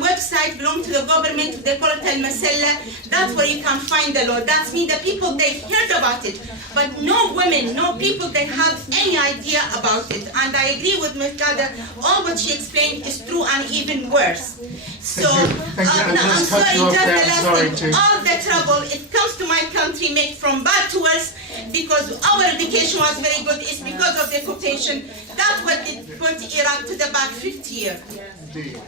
website belong to the government, they call it Al-Masalla. That's where you can find the law. That means the people, they heard about it, but no women, no people, they have any idea about it. And I agree with Ms. Ghada, all what she explained is true and even worse. So, I'm sorry, just the last thing. All the trouble, it comes to my country, made from bad to worse, because our education was very good. It's because of the occupation. That's what did put Iraq to the back 50 years. Indeed.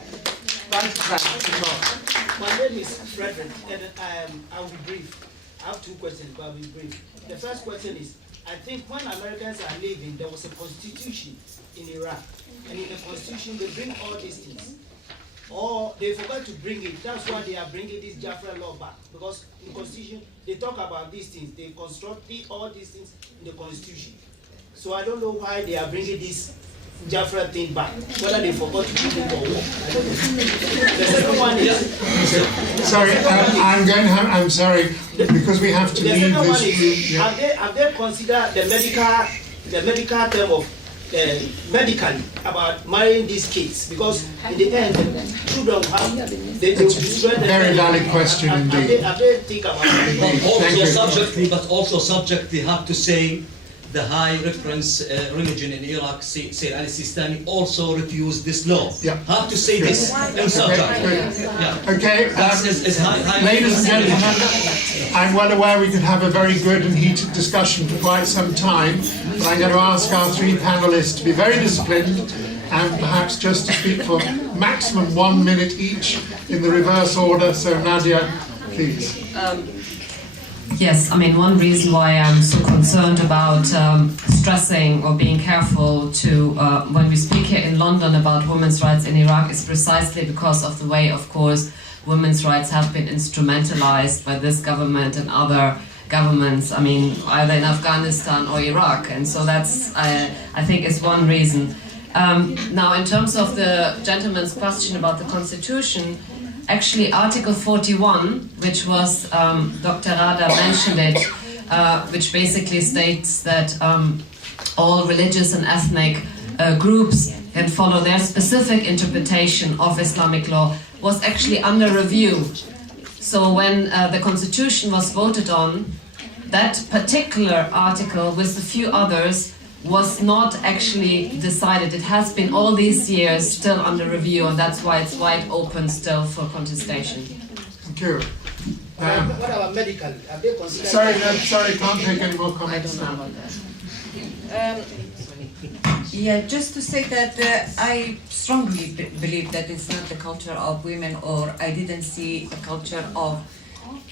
My name is Frederick, and I will be brief. I have 2 questions, but I will be brief. The first question is, I think when Americans are leaving, there was a constitution in Iraq, and in the constitution they bring all these things. Or they forgot to bring it. That's why they are bringing this Jafra law back. Because in the constitution, they talk about these things. They construct all these things in the constitution. So I don't know why they are bringing this Jafra thing back. Whether they forgot to bring it or what. I don't know. The second one is... Sorry, I'm sorry, because we have to leave this room. Yeah. Have they considered the medical term of medically about marrying these kids, because in the end, children have they will destroy the very valid question indeed. They think about it. But also subject, they have to say the high reference religion in Iraq, Sayyid Ali Sistani, also refused this law. Yeah. Have to say this in subject. Okay, ladies and gentlemen, I'm well aware we could have a very good and heated discussion for quite some time, but I'm going to ask our three panelists to be very disciplined and perhaps just to speak for maximum 1 minute each in the reverse order. So Nadje, please. Yes, I mean, one reason why I'm so concerned about stressing or being careful to, when we speak here in London about women's rights in Iraq, is precisely because of the way, of course, women's rights have been instrumentalized by this government and other governments, I mean, either in Afghanistan or Iraq. And so that's, I think, is one reason. Now, in terms of the gentleman's question about the constitution, actually, Article 41, which was, Dr. Ghada mentioned it, which basically states that all religious and ethnic groups can follow their specific interpretation of Islamic law, was actually under review. So when the constitution was voted on, that particular article with a few others was not actually decided. It has been all these years still under review, and that's why it's wide open still for contestation. Thank you. What about medical? Have they considered? Sorry, can't take any more comments now. Yeah, just to say that I strongly believe that it's not the culture of women, or I didn't see a culture of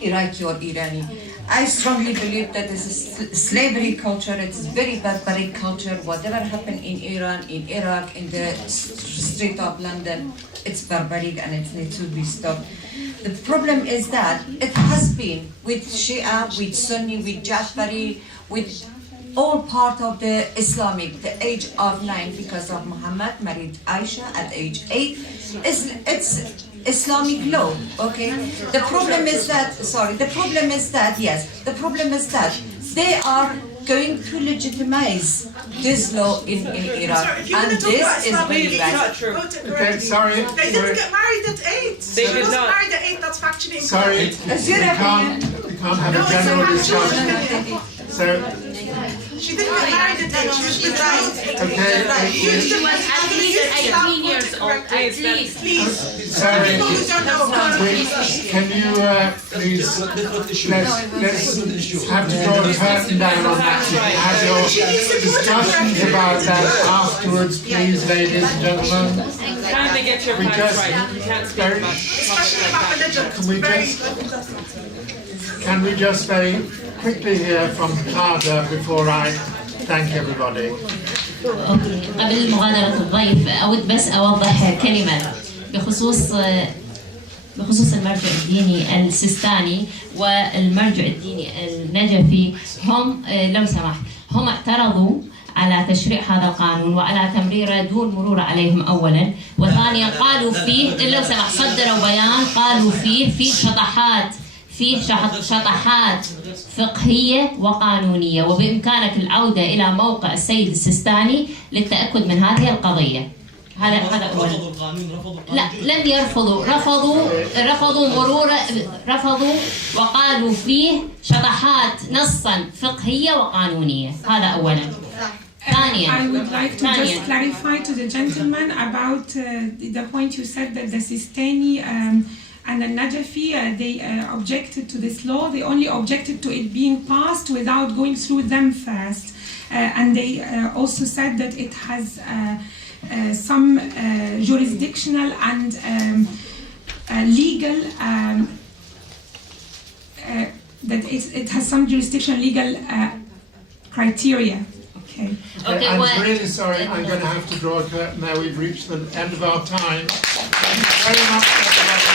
Iraqi or Irani. I strongly believe that it's a slavery culture, it's very barbaric culture. Whatever happened in Iran, in Iraq, in the street of London, it's barbaric and it needs to be stopped. The problem is that it has been with Shia, with Sunni, with Jafari, with all part of the Islamic, the age of 9, because of Muhammad married Aisha at age 8. It's Islamic law, okay? The problem is that, they are going to legitimize this law in Iraq, and this is very bad. Okay, sorry. They didn't get married at 8. They did not. Married at 8, that's factually incorrect. Sorry, we can't have a general discussion. So, she didn't get married at 8, she was betrothed. okay, She was at least 18 years old, at least. Please. sorry, People who don't know, can you please, let's have to draw the curtain down on that. You can have your discussions about that afterwards, please, ladies and gentlemen. Kindly get your facts right. You can't speak about topics like that. Can we just very quickly hear from Ghada before I thank everybody? قبل مغادرة الضيف أود بس أوضح كلمة بخصوص المرجع الديني السيستاني والمرجع الديني النجفي. هم لو سمحت هم اعترضوا على تشريع هذا القانون وعلى تمريره دون مرور عليهم أولا، وثانيا قالوا فيه لو سمحت صدروا بيان قالوا فيه شطحات فقهية وقانونية، وبإمكانك العودة إلى موقع السيد السيستاني للتأكد من هذه القضية. هذا أولا. رفضوا القانون، لا، لم يرفضوا، رفضوا وقالوا فيه شطحات نصا فقهية وقانونية. هذا أولا. I would like to just clarify to the gentleman about the point you said that the Sistani and the Najafi, they objected to this law. They only objected to it being passed without going through them first. And they also said that it has some jurisdictional and legal, that it has some jurisdictional legal criteria. Okay. I'm really sorry, I'm going to have to draw a curtain there. We've reached the end of our time. Thank you very much, everybody.